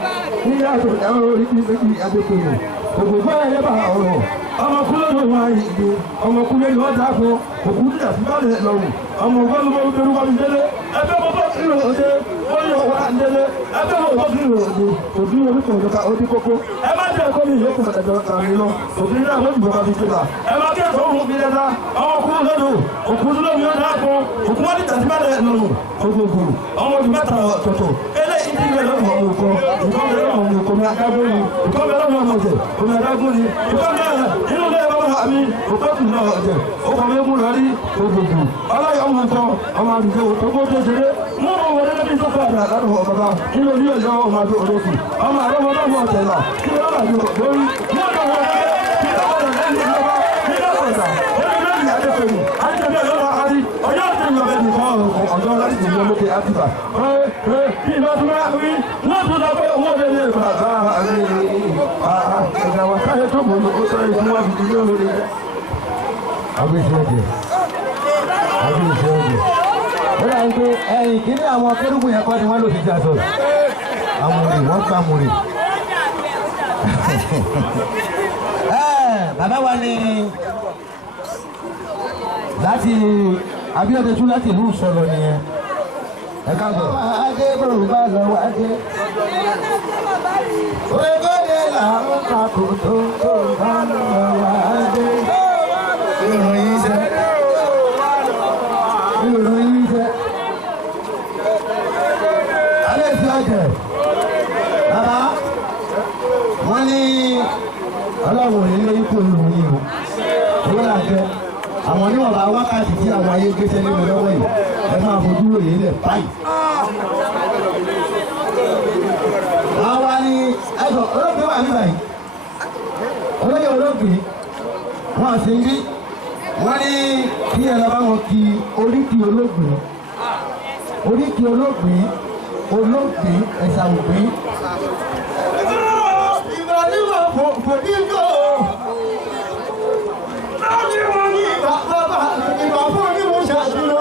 ní àtò ẹ̀rọ orí bí méjì adékòyè ògùnbọ̀ ẹ̀yẹ́bà ọ̀rọ̀ ọmọkùnrin ló wà ìdè ọmọkùnrin ló dà kó òkú ní àtúbọ̀lẹ̀ lọ́wọ́ ọmọ ọgbọ́n ló ń bẹ̀rù wọn délé ẹgbẹ́ ọmọ kìlọ̀ òde wọ́n yọ wá délé ẹgbẹ́ ọmọ kìlọ̀ òde òbí orúkọ òdòkà òdì kókó ẹ má jẹ́ ẹ̀kọ́ mi ìyókù mọ̀tẹ̀jọ́ tàbí lọ òbí náà wọ́n dìbò ká fi kéka ẹ má kí ẹ̀kọ́ òun fi lẹ́ta ọmọkùnrin lọ́dọ̀ òkú ló ń yọ dà kó òkú wọn ní tàbíbọ̀lẹ̀ lọ́wọ́ gbogbo ọmọ ọdún mẹ́ta ọ̀tọ̀ọ̀tọ̀ eléyìí ti gbẹ lọ́wọ́ ọmọ òkọ nǹkan bẹ̀rẹ̀ ọmọ òkọ mi adágún ni nǹkan bẹ̀rẹ̀ ọmọ ọ̀jẹ̀ omi adágún ni nǹkan bẹ̀rẹ̀ inú bẹ̀rẹ̀ ọmọ àmì òkọ tù náà ọ̀jẹ̀ ọkọ̀ mi mú lọ rí gbogbo ọlọ́yọ̀ ọmọ nǹkan ọmọ àdúgbò tókó tó ṣeré mú ọmọ wọlé lẹ́bí tó fà dà lọ́dọ̀ ọmọ bàbá nínú ilé ọjọ́ ọmọ àdó olókù ọmọ àrọ́mọ náà mọ̀ ọ̀tẹ̀ náà kí ló wà lórí mú ọmọ wọn kí ló wà lẹ́yìn ìjọba kí ló wà lọ́dà onílẹ̀ àdékòyì àdékòyì ọlọ́wà àrí ọjọ́ ìgbà nìkan ọjọ́ láti ìlú olókè àtìbà bí ìbá tó máa rí wọ́n tó lọ pé owó lè lè bàbá rẹ̀ ẹ̀dà wà káyé tó mọ̀ ní ó sọ èyí wọ́n fi ilé olórí rẹ̀. Agbésí ọ̀jẹ̀. Ó yà ń pé ẹ̀yìn kí ní àwọn kérúbù yẹn kọ́ ni wọ́n lò sí ti àṣọ. Amòrè wọ́n gbà mòrè. Bàbá wa ni láti Abíọ́dún tún láti ìlú Ìsọ̀lọ̀ nìyẹn. Ẹ káàbọ̀. Adé bòrò bá lọ wá dé. Oríkọ́dé là ń ka kò tó bá lọ wá dé. Ìròyìn iṣẹ́. Ìròyìn iṣẹ́. Alẹ́ sí ọ̀jẹ̀. Bàbá wọ́n ní ọlọ́run ní lórí kò lóyún o. Owó là jẹ́. Àwọn oníwọ̀nba wákàtí tí àwọn ayé gbéṣẹ́ nínú lọ́wọ́ yìí ẹ máa fojú lòye lẹ̀ báyìí. Àwa ni ẹ̀sọ̀ olóògbé wà nígbà yìí. Olóyè olóògbé wọn sì ń bí. Wọ́n ní kí ẹ lọ bá wọn kí oríkì olóògbé. Oríkì olóògbé olóògbé ẹ̀sà ògbé. Ìgbàlíwọ̀ kò ní gbò. Ìgbà fún onímọ̀ ṣàṣírò.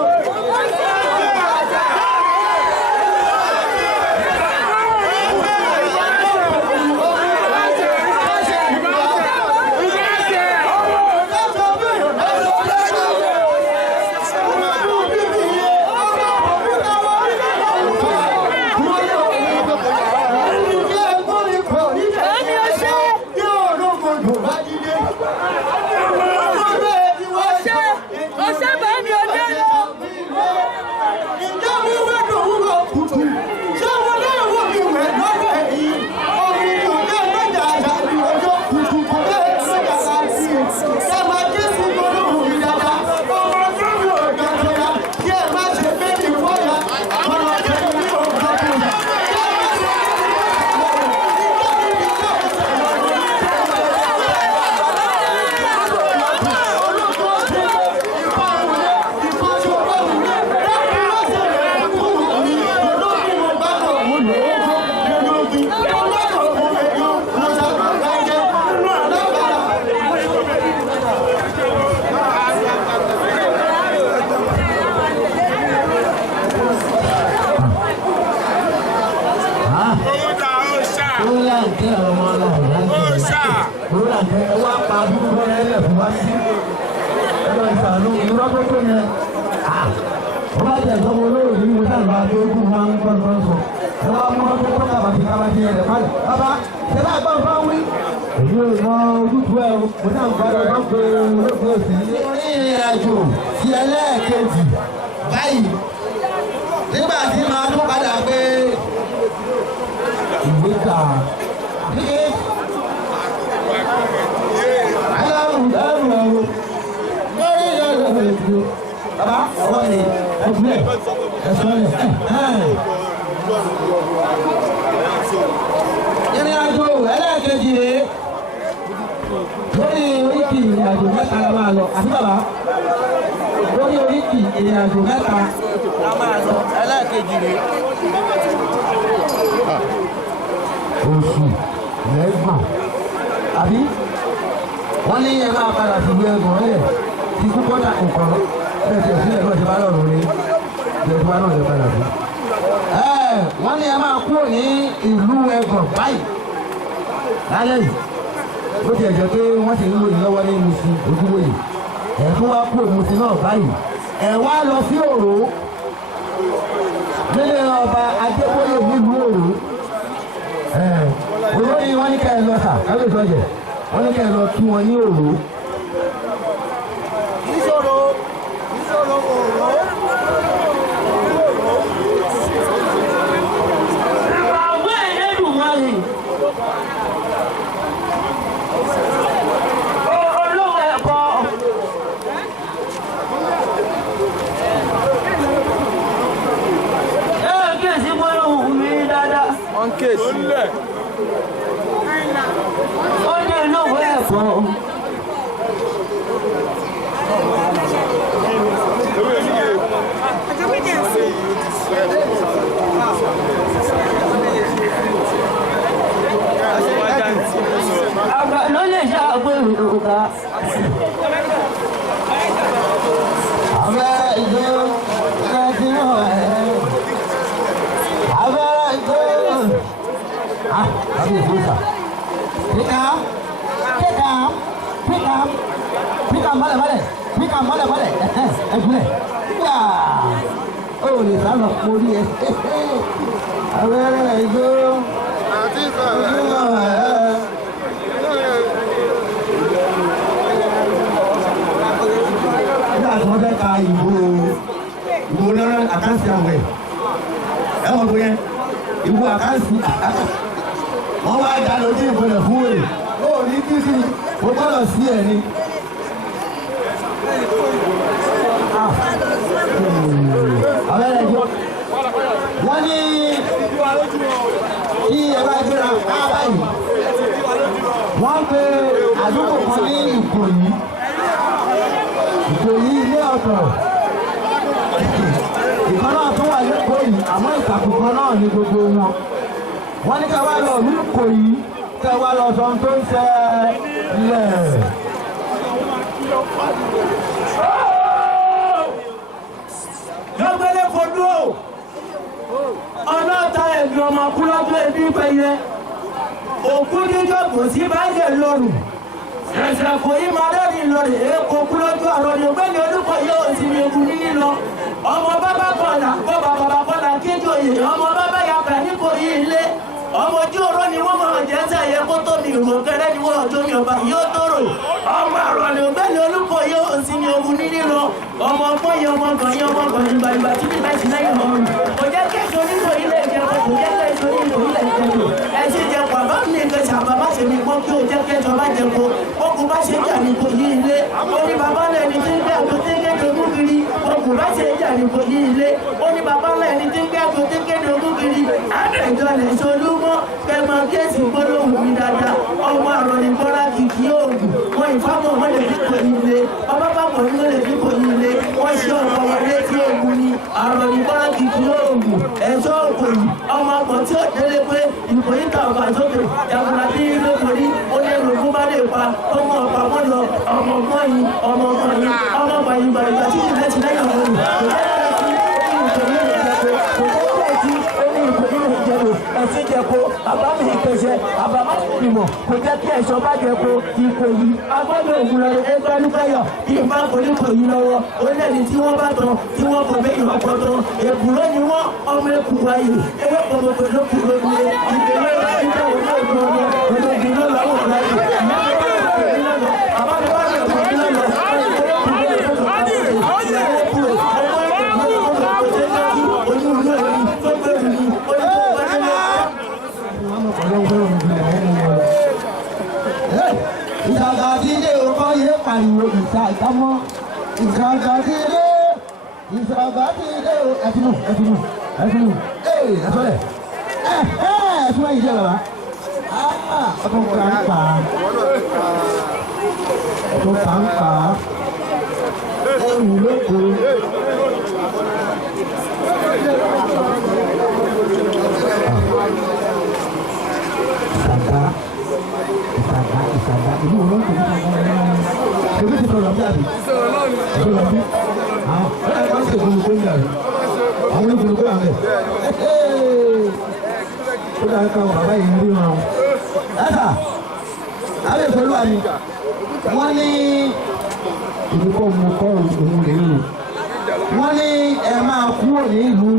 Ti ẹlẹ́ẹ̀kejì báyìí nígbà tí máa tún padà pé ìwé kà ní aláwùdáwù lórí ìyọ̀lẹ̀ èdè bàbá ọwọ́ ni ẹgbẹ́ ẹ̀sọ́ rẹ̀ ìrìn àjò ẹlẹ́ẹ̀kejì rẹ̀ lórí oríkì ìrìn àjò mẹ́ta la máa lọ àti bàbá lórí oríkì ìrìn àjò mẹ́ta la máa lọ ẹlẹ́ẹ̀kejì rẹ̀. Oṣù lẹ́gbọ̀n àbí wọ́n ní ẹ máa padà sí ìwé ẹgbọ̀n ẹ̀ tí kúkọ́ dà nǹkan bẹ́ẹ̀ tí ẹ̀sìn ẹ̀gbọ́n ti bá lọ́rùn ní ìjọba náà lè padà sí. Wọ́n ní ẹ máa kúrò ní ìlú ẹgbọ̀n báyìí lálẹ́ yìí ó ti ẹ̀jẹ̀ pé wọ́n ti ń lòyìn lọ́wọ́ ní Mùsìn Ojúwòye ẹ̀ tó wá kúrò Mùsìn náà báyìí ẹ̀ wá lọ sí Òró nílé ọba Adébóyè nílùú Òró olórí wọn ní ká ẹ lọ sà kábíyèsí ọ̀jẹ̀ wọn ní ká ẹ lọ kí wọn ní Òró. Ìbò náírà àkáǹtì àwọn ẹ̀ mọ̀ bóyá ìbò àkáǹtì wọ́n wá dá lójú ìbòlẹ̀ fún wèrè ó ní kíkì ó gbọ́dọ̀ sí ẹ̀ ni. Abẹ́rẹ́ ìjọ wọ́n ní kí ẹ bá gbéra ká báyìí wọ́n pe àdúgbò kan ní Ìkòyí ilé ọ̀tọ̀ ìkan náà tó wà lẹ́kọ̀ọ́ yìí àmọ́ ìtàkùn kan náà ní gbogbo wọn. Wọ́n ní ká wá lọ ní Ìkòyí ká wá lọ sọ tó ń ṣe ilẹ̀. Lọ́gbẹ́lẹ́ fojú o, ọlọ́ta ẹ̀gbìn ọmọ kúlọ́gbẹ́ ẹbí pẹ̀yẹ, òkú níjọ́ kò sí báyẹ̀ lọ́rùn. Ẹ̀sẹ̀ kò yí máa lẹ́rìn lọ́rẹ̀ èkó kúlọ́jú àrọ̀ ni ògbẹ́ni olúkọ yóò sì ní egun níní lọ. Ọmọ bàbá kọ̀ọ̀là kọ́ bàbá kọ̀ọ̀là kíjọ yìí, ọmọ bàbá yàgbà nípò yìí ilé. Ọmọ ojú ọ̀rọ̀ ni wọ́n máa jẹ́ sẹ́yẹ kó tóbi ìrùn kẹrẹ́ ni wọ́n ọjọ́ mi ọba yóò tóró. Ọmọ àrọ̀ ni ògbẹ́ni olúkọ yóò sì ní egun níní lọ. Ọmọ ọgbọ́n yẹ ọmọ gan ìgbà tí bí láti lẹ́yìn ọrùn. Kò jẹ́ kẹ́sọ̀ nínú ilé ìjẹun, kò jẹ́ kẹ́sọ̀ nínú ilé ìjẹun. Ẹ̀sìn jẹ pàbá mi nǹkan ṣàbà má ṣe mi gbọ́ kí o jẹ́ kẹ́sọ̀ má jẹ ko. Okùn bá ṣe jà ní kò yí ilé. Ó ní bàbá náà ẹni tí ń gbé àgbo tí ń kéde ogún kiri. Okùn bá ṣe jà ní kò yí ilé. Ó ní bàbá náà ẹni tí ń gbé àgbo tí ń kéde ogún kiri. Àtẹ̀jọ́ lè ṣolúmọ́ kẹmọ kéèsì gbólóhùn mi dáadáa. Ọmọ àrọ̀ ní bọ́lá kìkì oògùn. Wọ́n ìfámọ̀ wọ́n lè fi kò yí ilé. Ọba pàpọ̀ ní wọ́n lè fi kò yí ilé. Wọ́n ṣe ọ̀pọ̀ wọlé tí oògùn ni. Àrọ̀ ní bọ́lá kìkì oògùn. Ẹ̀ṣọ́ Ìkòyí. Ọmọ àpọ̀ tí ó délé pé Ìkòyí ta ọ̀gá sókè. Yàgùnà bí ilé kòrí. Ó lè rògbò bá lè pa. Ọmọ ọ̀pá wọn lọ. Ọmọ ọgbọ́n yìí. Ọmọ ọgbọ́n yìí. Ọmọ gbàyìngbàyìngbà tí kì lẹ́sìn lẹ́yìn ọ̀run. Ẹ̀sìn jẹ̀kọ́, bàbá mi ìpèsè, bàbá má bímọ, kò jẹ́ kí ẹ̀ṣọ́ bá jẹ̀kọ́ Ìkòyí. Agbọ́dọ̀ ògùn lọ ẹgbẹ́ nípẹ́yọ̀, ìfá Ìkòyí lọ́wọ́. Orílẹ̀-èdè tí wọ́n bá tán, tí wọ́n kò bẹ́ ìwà pọ̀ tán. Èkùrọ́ ni wọ́n, ọmọ èkù wáyé. Ewé pọ̀mọ̀ pẹ̀lú kùrọ̀ ní ìgbèrè ìgbà òun ògùn ọmọ, pẹ̀lú ìgbìnà lọ́wọ́ láyé. Ìṣàgàdìdé ọkọ yẹ pariwo ìṣàgámọ́ ìṣàgàdìdé ẹtùnú ẹtùnú ẹtùnú yìí jẹ bàbá ọtún kàńpà ẹrù lóko. Ìṣàgá ìlú wọn kò ní ká gbọ́dọ̀ náà kébí ti sọ̀rọ̀ bí àbí sọ̀rọ̀ bí àwọn ọ̀rẹ́ máa ń ṣètò ìgbó ìjà rẹ̀ àwọn olùkọ́ àmì ó dáa ká bàbá yìí rí wọn. Ẹ̀sà àwọn ìfọlú àmì wọ́n ní ìdúkọ́ mu kọ́ òun lè rò wọ́n ní ẹ máa kúrò ní ìlú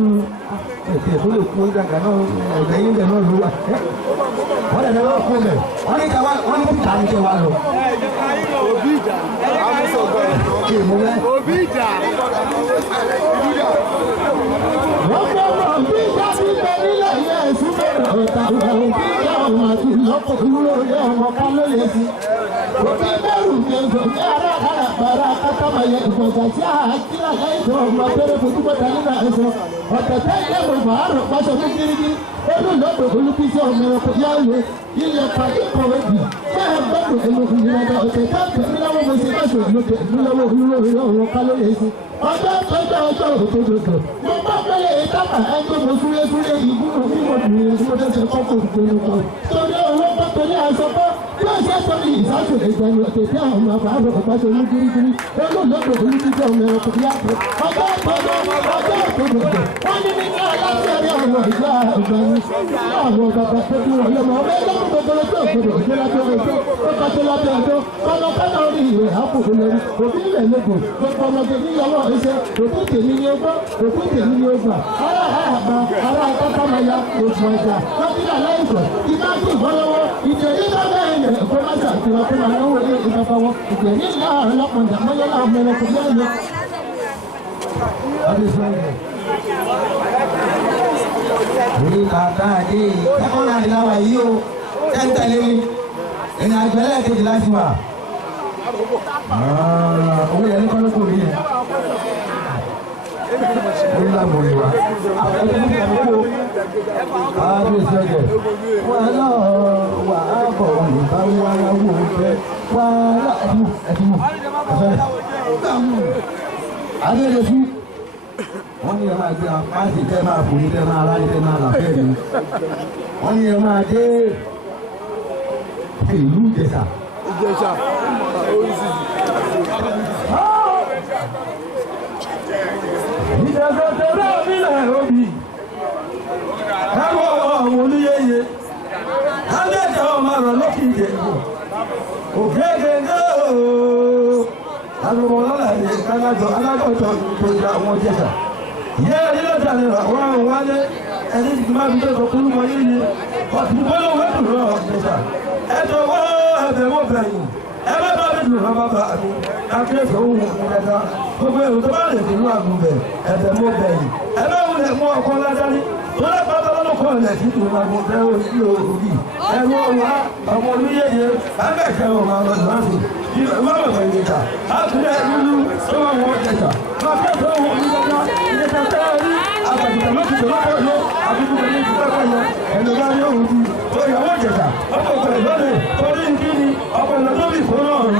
ètò tó lè kú ìdàgbà náà ẹ̀gbẹ́ yín bẹ̀ náà ló wà wọ́n lè lọ́wọ́ kú mẹ́ wọ́n ní ká wọ́n ní kíkà ní kẹ́ wá lọ. òbí ìjà kí èmo mẹ́. òbí ìjà. wọ́n gbọ́dọ̀ bí ìjà ti bẹ nílẹ̀ yẹn ẹ̀sùn bẹ̀rẹ̀ ọ̀tà òbí ìjà ọmọ àti ìlọ́pọ̀ dúró yẹ ọmọ ká ló lè sí. òbí bẹ́rù ní ẹ̀sùn ní ara àràbàrà kátámà yẹ ìgbọ̀nsà tí a kíra láìsọ ọmọ abẹ́rẹ́ fojúbọ̀tà nígbà ẹ̀sọ́ ọ̀tẹ̀tẹ̀ ilé gbogbo àrùn pàṣẹ fún kirikiri olùlọ́dọ̀ olùkíṣẹ́ ọmọ ẹ̀kọ́ yáwó ilẹ̀ pàdé kọ̀wé bì fẹ́ẹ̀ gbọ́dọ̀ ẹlòmíràn ìrìnàjò ọ̀tẹ̀tẹ̀ tẹ̀míláwó mo ṣe máṣe lókè ìlúlọ́wọ́ olúwòrán ọ̀rọ̀ kálórì sí ọjọ́ òtòdòdò mo bá pẹ́lẹ́ ìtàkà ẹgbẹ́ mo súré ìgbúrò mímọ̀ nìyẹn tí mo tẹ̀sẹ̀ kọ́kọ́ ìgbénu kan torí owó bá torí aṣọ bọ́ bí ó ṣe torí ìsáṣọ ìgbẹ́nu ọ̀tẹ̀tẹ̀ àwọn ọmọ àbáwọ̀ ọ̀páṣọ ní kirikiri olùlọ́dọ̀ olùkíṣẹ́ ọmọ ẹ̀kọ́ yàtọ̀ ọjọ́ òtòdòdò wọ́n ní nígbà aláṣẹ ọmọ ìgbà ìgbàanì àwọn bàbá tó bí wọn lọ́mọ ọmọ ẹgbẹ́ gbogbo tó gbọdọ̀ òjò lábẹ́ ọjọ́ ó bá tó lábẹ́ ọjọ́ kọ́nọ́kọ́nà orí ìwé àpòkò lórí òbí ilẹ̀ lóko gbogbo ọmọdé níyàwó iṣẹ́ òbí tèmi ni ó gbọ́ òbí tèmi ni ó gbà ará àbá ará akọ́kọ́mọya oṣù ọjà lọ́bílà láìpẹ́ ìbá kí ìbọ́lọ́wọ́ ìjẹ́ yíká bẹ́ẹ̀ yẹ kó má ṣàtìwọ́ kó máa náwó ní ìbáfáwọ́ ìjẹ́ yíká láàrín lọ́pọ̀jà mọ́yọ́lá ọmọ ẹ̀rọ kò orí bàbá àdé ẹ̀kọ́ náà ní láwa yìí o tẹ́ńtà lémi ẹni àgbẹ̀lẹ̀ kejì láti wà. owó yẹn ní kọ́lọ́kọ́ rí yẹn. ó ń lábọ̀ ìwà. àwọn ọmọ ìgbà kó ààbò ìṣẹ̀jẹ̀. wà á lọ wà á bọ̀ ìbá wà á wò ó fẹ́ wà á lọ ẹ̀dínwó adéle fún wọ́n ní ẹ máa gbé apáàsì tẹ́ máa bò ní tẹ́ máa ráyé tẹ́ máa làfẹ́ mi wọ́n ní ẹ máa dé ìlú Ìjẹ̀ṣà. Ìjẹ̀ṣà oríṣiríṣi. ìjẹ̀ṣà tẹ̀lé ìbílẹ̀ òbí ẹ̀wọ̀ àwọn oníyẹyẹ alẹ́jọ́ ọmọ rẹ̀ lókìkè òkèkèké ooo alùpùpù lọ́làyé alájọ́ tó ìjà àwọn Ìjẹ̀ṣà yẹ́ ilé ìjàlè wọ́n wálé ẹni tí máa fi tẹ́sọ̀ kúrú mọ́ yìí ni ọ̀tún bọ́lọ̀ wẹ́dùn lọ Ìjẹ̀ṣà ẹjọ́ wọ́ ẹ̀bẹ̀ wọ́n bẹ̀yìn ẹgbẹ́ bá mi dùn lọ́wọ́ bá mi akéèké òun ìjẹta gbogbo èrò tó bá lè dùn àgùn bẹ̀ ẹ̀bẹ̀ wọ́n bẹ̀yìn ẹgbẹ́ òun lè mú ọkọ ládání tó lè pátá lọ́kọ̀ ilẹ̀ tí dùn àgùn bẹ́ òsì òbí ẹ̀rọ wa ọmọ olúyẹyẹ abẹ́ẹ̀kẹ́ ọmọ àwọn ìwádìí ìmọ̀lẹ́fẹ̀ ìjẹta àtúnyẹ ìlú tó wà wọ́n Ìjẹ̀ṣà akéèké òun ìjẹta tẹ́ẹ̀rí àgbàdìgbà lókìtò lọ́kọ̀ ilé àbíkú ní ìdíkọ̀kọ̀ yẹn ẹ̀lú bá ní òun di oyàwó Ìjẹ̀ṣà ọkọ̀ ọ̀pọ̀ ìlọ́lẹ̀ torí kíni ọkọ̀ ìlọ́lẹ̀ ìfọ́nà ọ̀rọ̀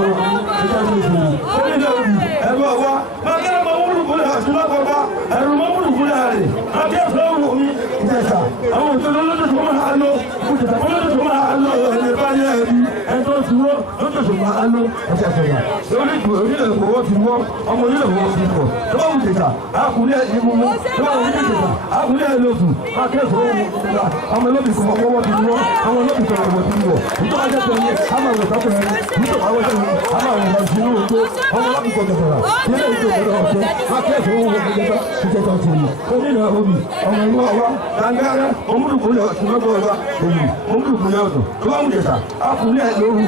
ìjọba ìṣòro onílẹ̀ òbí ẹ̀rọ ọ̀wá mákẹ́rẹ́ mọ́ múlùkúlẹ̀ àti lọ́kọ̀ọ́bá ẹ̀rù mọ́ múlùkúlẹ̀ rẹ̀ akẹ́fẹ́ òun ní Ìjẹ̀ṣà àwọn òṣèlú lójú tó máa lọ Ìjẹ̀ṣà lójú tó máa lọ ẹ̀lẹ́ bá yẹ ẹ̀rí ẹ̀tọ́ ti wọ́ lójú tó máa lọ ẹ̀ṣẹ̀ sọ̀rọ̀ lórí ìgbò orílẹ̀ ìfowó ti wọ́ ọmọ orílẹ̀ ìfowó ti pọ̀ tó bá wù Ìjẹ̀ṣà àkùnlẹ̀ ìmúmú tó bá wù Ìjẹ̀ṣà àkùnlẹ̀ ìlòkù akẹ́fẹ́ òun Ìjẹ̀ṣà ọmọ olóbì kan ọwọ́ ti wọ́ ọmọ olóbì kan ọwọ́ ti wọ̀ nítorí ajẹ́ tó yẹ àmà ìwé sáfẹ́ rẹ̀ nítorí àwọn ẹ̀ṣẹ̀ rẹ̀ àmà ìwé sínú òjò ọmọ olóbì kan Ìjẹ̀ṣà nílẹ̀ ìjọ ìjọba ọ̀ṣẹ́ akẹ́fẹ́ òun Ìjẹ̀ṣà ti wù onílẹ̀ òbí ọmọ ìlú ọwá gbàngàrẹ́ ọmọdùkúlẹ̀ ọ̀ṣunlọ́gbọ̀ ọba òbí ọmọdùkúlẹ̀ ọ̀ṣun tó bá wù Ìjẹ̀ṣà àkùnlẹ̀ lóru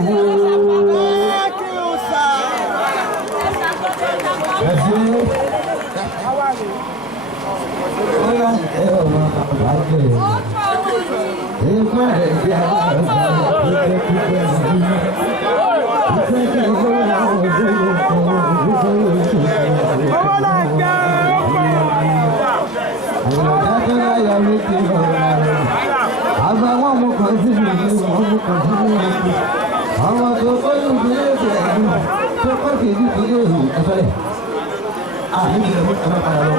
àbáwọn ọmọ kan sí mi ní ọmọ kan sí mi ní àwọn tó kọ́ yóò fi lé ìfẹ́ ẹ̀dùn tó kọ́ sí ìdí ìdílé ìlú ẹ̀fẹ́ àní ìdílé mú ẹ̀rọ padà lọ.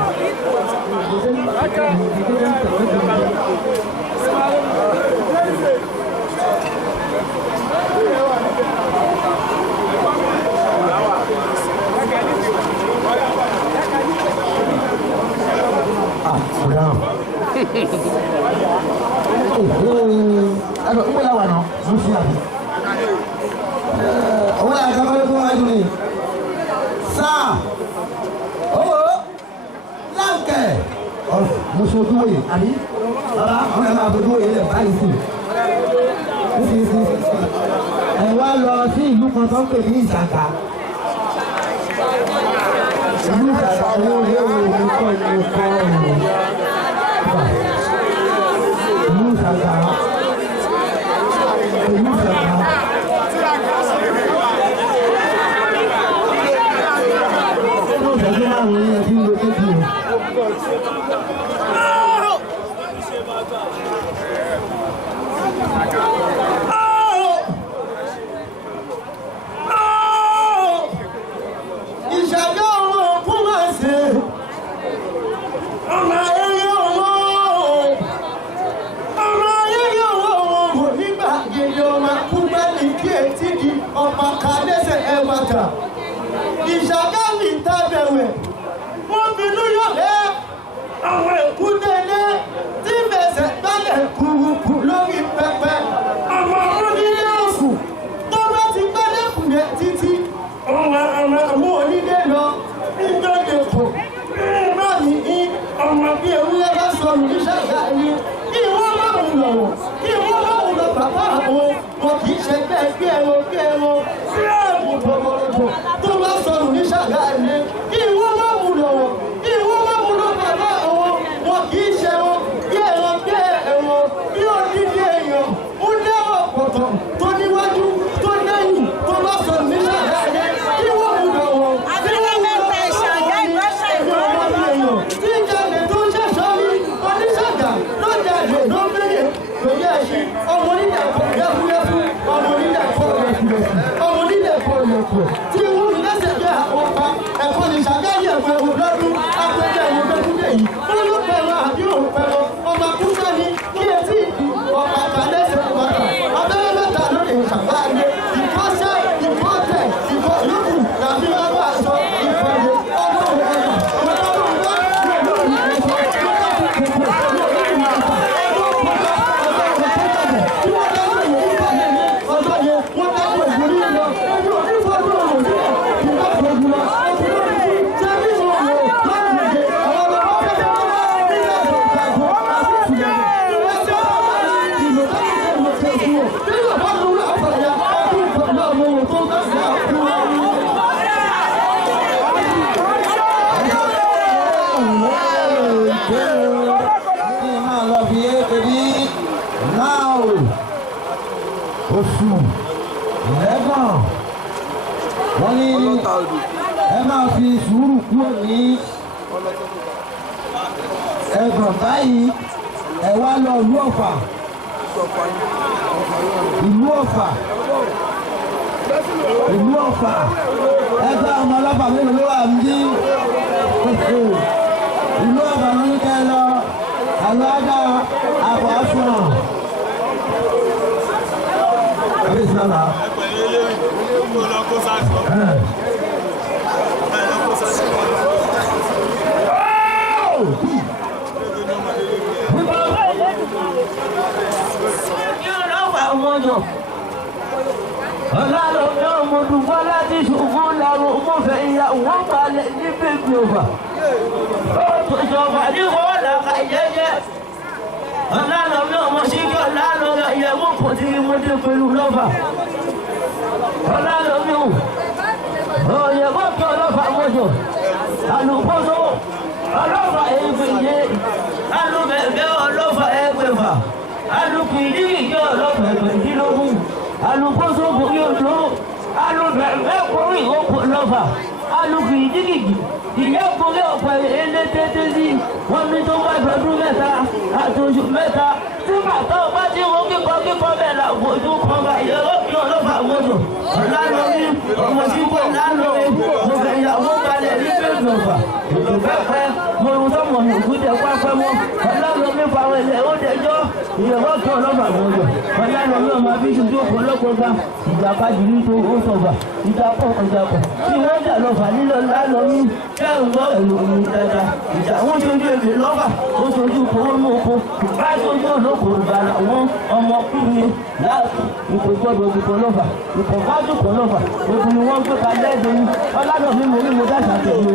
Ẹ̀rọ ìwé làwọn náà mú sí àbí. àkọ́kọ́ ló fún wájú ni sáà owó láǹkẹ̀ mo ṣojú òye àbí bàbá ọmọ ẹ̀ máa fojú òye lẹ̀ báyìí sí ẹ wá lọ sí ìlú kan tó ń pè ní Ìṣàgà ìlú Ìṣàgà owó ilé ìwé mi kọ́ ìlú kọ́ ìlú Ìṣàgà ìlú Ìṣàgà. Ìṣẹ́jú márùn-ún yẹn tí ń lo kéjì o. Ìṣàgá ọmọ òkú máa ṣe ọmọ ayẹyẹ ọmọ ayẹyẹ ọmọ nígbà gèdè ọmọ akúgbẹ́ ní kí etí di ọmọ kàdẹ́sẹ̀ ẹ̀wàkà. Ìṣàgá mi tábẹ̀wẹ̀ wọ́n finú yọ̀lẹ́ àwọn èkú délé tí fẹsẹ̀ gbálẹ̀ kúrukù lórí pẹpẹ. Ọmọ onílé òkú tó bá ti gbálẹ̀ kùnẹ̀ títí. Ọmọ onílé lọ níjọ́dẹ̀ kò bá mi ní ọmọ bí ewúrẹ́ bá sọnù ní Ṣàgá yìí. Kí wọ́n máa ń lọ̀wọ̀ kí wọ́n máa ń lọ bàbá àwọn wọn kì í ṣe bí ẹran bí ẹ̀mú bọ̀bọ̀rọ̀bọ̀ tó bá sọnù ní Ṣàgá yìí. Kí wọ́n máa ń lọ̀wọ̀ kí wọ́n máa ń lọ bàbá àwọn wọn kì í ṣe wọn bí ẹran bí ẹ̀mú bí onílé èèyàn ó lẹ́wọ̀ pọ̀tọ̀ tó níwájú tó lẹ́yìn tó bá sọnù ní Ṣàgá yìí. Kí wọ́n mú lọ́wọ́ kí wọ́n mú lọ́wọ́ tí ìjàlè tó ń ṣẹ̀ṣọ́ rí oníṣàgà ló jalè ló bẹ̀rẹ̀ lórí ẹ̀ṣin ọmọ onílẹ̀ kọ̀ yẹ́fúyẹ́fú ọmọ onílẹ̀ kọ̀ yẹ̀fúyẹ̀fú ọmọ onílẹ̀ kọ̀ yẹ̀fú tí wọ́n ní lẹ́sẹ̀ jẹ́ àwọn ọba ẹ̀kọ́ ní Ṣàgá yẹ̀fọ́ ẹ̀wọ̀n lọ́dún akọjá ẹ̀wọ̀n gbẹ́kúndé yìí wọ́n ló pẹ̀lú àbí òun pẹ̀lú ọmọ kúndé ní kí etí ìdí ọba kàlẹ́sẹ̀ ọba abẹ́rẹ́ mẹ́ta lóde Ṣàgá ayé ìkọ́sẹ́ ìkọ́tẹ̀ ìkọ́ yókù làbí ọba àṣọ ìkọ́lé oṣù lẹ́gbọ̀n wọ́n ní ẹ máa fi sùúrù kúrò ní ẹ̀gbọ̀n báyìí ẹ wá lọ ìlú Ọ̀fà ẹgbẹ́ ọmọ ọlọ́pàá mélòó ló wà ní ìlú Ọ̀fà ló ní kẹ́ lọ àlọ́ àdá àbọ̀ àṣùwọ̀n. Nada. Ọlọ́run yóò mú dùgbọ́ láti ṣùgbọ́n lọ́rùn mú fẹ́ ìyàwó balẹ̀ ní bèbí ọba. Ó tó ṣọ̀fà ní wọ́n làkà jẹ́jẹ́. Ọlọ́run yóò mú sí kí ọlọ́run ìyàwó kò tí mo dé pẹ̀lú lọ́fà. Ọlọ́run yóò òyìnbó kí ọlọ́fà mọ́jọ. Àlùkóso ọlọ́fà ègbèje. Alùbẹ̀bẹ̀ ọlọ́fà ẹgbẹ̀fà. Alùkìdí ìjọ ọlọ́fà ẹgbẹ̀dínlógún. Alùkóso borí odò, alùbẹ̀rẹ̀ kórè òkú lọ́fà, alùkìdíkìdì, ìyá borí ọ̀pọ̀ elétété sí, wọ́n ní tó bá dọdún mẹ́ta, àtòṣù mẹ́ta, tí bàtà ọba tí wọ́n kíkọ́ bẹ́ẹ̀ la fojú kan bá ìyẹ́wọ́ kí ọlọ́fà mọ́tò. Ọ̀làlórí, ọmọ tí kò lálórí, mo fẹ́ ìyàwó balẹ̀ ní bẹ́ẹ̀ lọ́fà. Ètò bẹ́ẹ̀ pẹ́, mo rún sọ́mọ̀ mi kú jẹ pápẹ́ mọ́, ọ̀làlórí fa àwọn ilẹ̀ ó dẹjọ́ ìyẹ̀wò tó ọlọ́pàá gbọ́dọ̀ ọ̀la ni yóò máa fi ṣojú ọ̀pọ̀lọpọ̀ gbà ìjàpá jìnnì tó ó sọ̀gbà ìjàpọ̀ ọ̀jàpọ̀ tí wọ́n jà lọ́fà nílò lálọ́ ní bẹ́ẹ̀ ń gbọ́ ẹ̀lú omi dáadáa ìjà wọ́n ṣojú èdè lọ́fà ó ṣojú kòwó ní oko bá ṣojú olóko ìgbàlà wọn ọmọkùnrin láti ìkògbọ́dọ̀ ìkò lọ́fà ìkògbájú kò lọ́fà òkú ni wọ́n gbé kalẹ́ ẹ̀dẹ́yìn ọlọ́dọ̀ mi mo dáṣà tẹ̀lé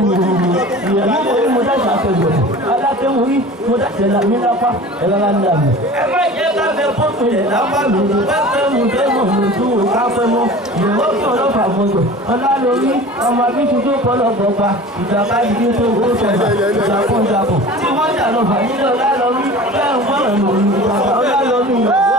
ìyẹn mi mo dáṣà tẹ̀lé alákẹ́wò yìí mo dáṣà là mí lápá ẹ̀rọ la ń dà mí. ẹ má jẹ́ ká fẹ́ fún mi lẹ̀ lápá mi ní pẹ́pẹ́ mu tẹ́mọ̀ mi tún wò ká fẹ́ mọ́ ìyẹ̀wò tó lọ́fà gbọ́dọ̀ ọlọ́lórí ọmọ bíṣu tó kọ́ lọ́gbọ̀ pa ìjàpá ìdí tó ó sọ̀rọ̀ ìjàpọ̀ tí wọ́n jà lọ́fà nílò ọlọ́lórí bẹ́ẹ̀ ń gbọ́ ẹ̀rọ ìjàpá ọlọ́lórí ìyẹ̀wò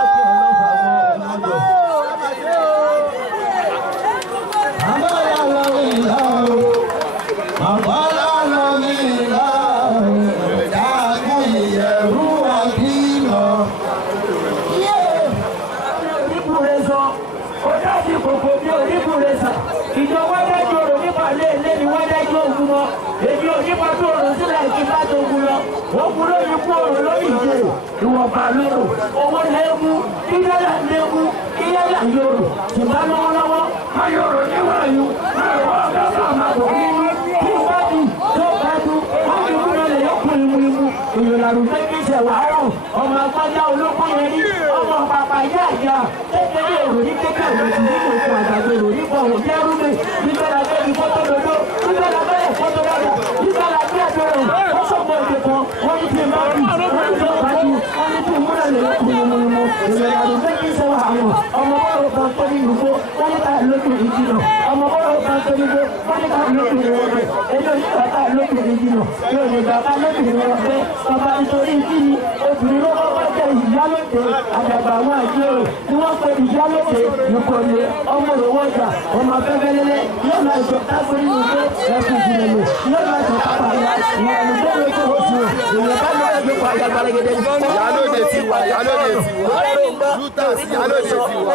ìjọba dájọ́ ọ̀rọ̀ nípa ilé ni wọ́n dájọ́ ògùn lọ èyí ò nípa tó ọ̀rọ̀ sílẹ̀ kí bá tó ògùn lọ wọ́n kú lórí ikú ọ̀rọ̀ lórí ìjẹ ìwọ̀nba lóró owó léwu kíyàlà léwu kíyàlà yòrò tìǹbà lọ́wọ́lọ́wọ́ má yòrò níwáyú má yòrò ọ̀gá máa bọ̀ nínú kí wọ́n di tó bá du wọ́n fi kúrò lè yọkùn ìmú ìrìnàrò méjì ṣẹ̀wà àárọ̀ ọmọ agbájá olókùn yẹn ní ọmọ pàpà yá àjà kékeré èrò ní kékeré òjì nínú òkú àgbàgbé èrò nípa òun jẹ́ rúbẹ̀ nígbàlá bẹ́ẹ̀ ni fọ́tò dodo nígbàlá bẹ́ẹ̀ fọ́tò dada nígbàlá bẹ́ẹ̀ bẹ́ẹ̀ wọ́n sọ̀kọ̀ èdè kan wọ́n ní ti máa bì wọ́n ní ti bàjẹ́ wọ́n ní ti múlẹ̀ lè lọ́kùn ìmú ìrìnàrò méjì ṣẹ̀wà àwọn ọmọ bọ́ọ̀lù kan tó ní ìlúgbó wọ́n ní ká lókè ìjìnà ọmọ bọ́ọ̀lù kan tó ní gbó wọ́n ní ká lókè ìrọ̀lẹ́ èdè onígbà ká lókè ìjìnà yóò lè gbà ká lókè ìrọ̀lẹ́ ọba nítorí kíni obìnrin ló kọ́kọ́ jẹ́ ìyálòdè àdàgbà àwọn àjẹrò tí wọ́n pe ìyálòdè ìkọ̀lé ọmọ òwò ọjà ọmọ afẹ́fẹ́lẹ́lẹ́ yóò máa jọ tágbórí ní ilé ẹkùn ìjìnlẹ̀ yóò máa jọ pápá ìyá ìwọ̀n àlùbọ́wọ́ ètò oṣù ìwọ̀n bá lọ́wọ́ ẹgbẹ́ pa àyàgbàlẹ́gẹ́dẹ́ ìyálòdè ti wà ìyálòdè ti wà lútàsí ìyálòdè ti wà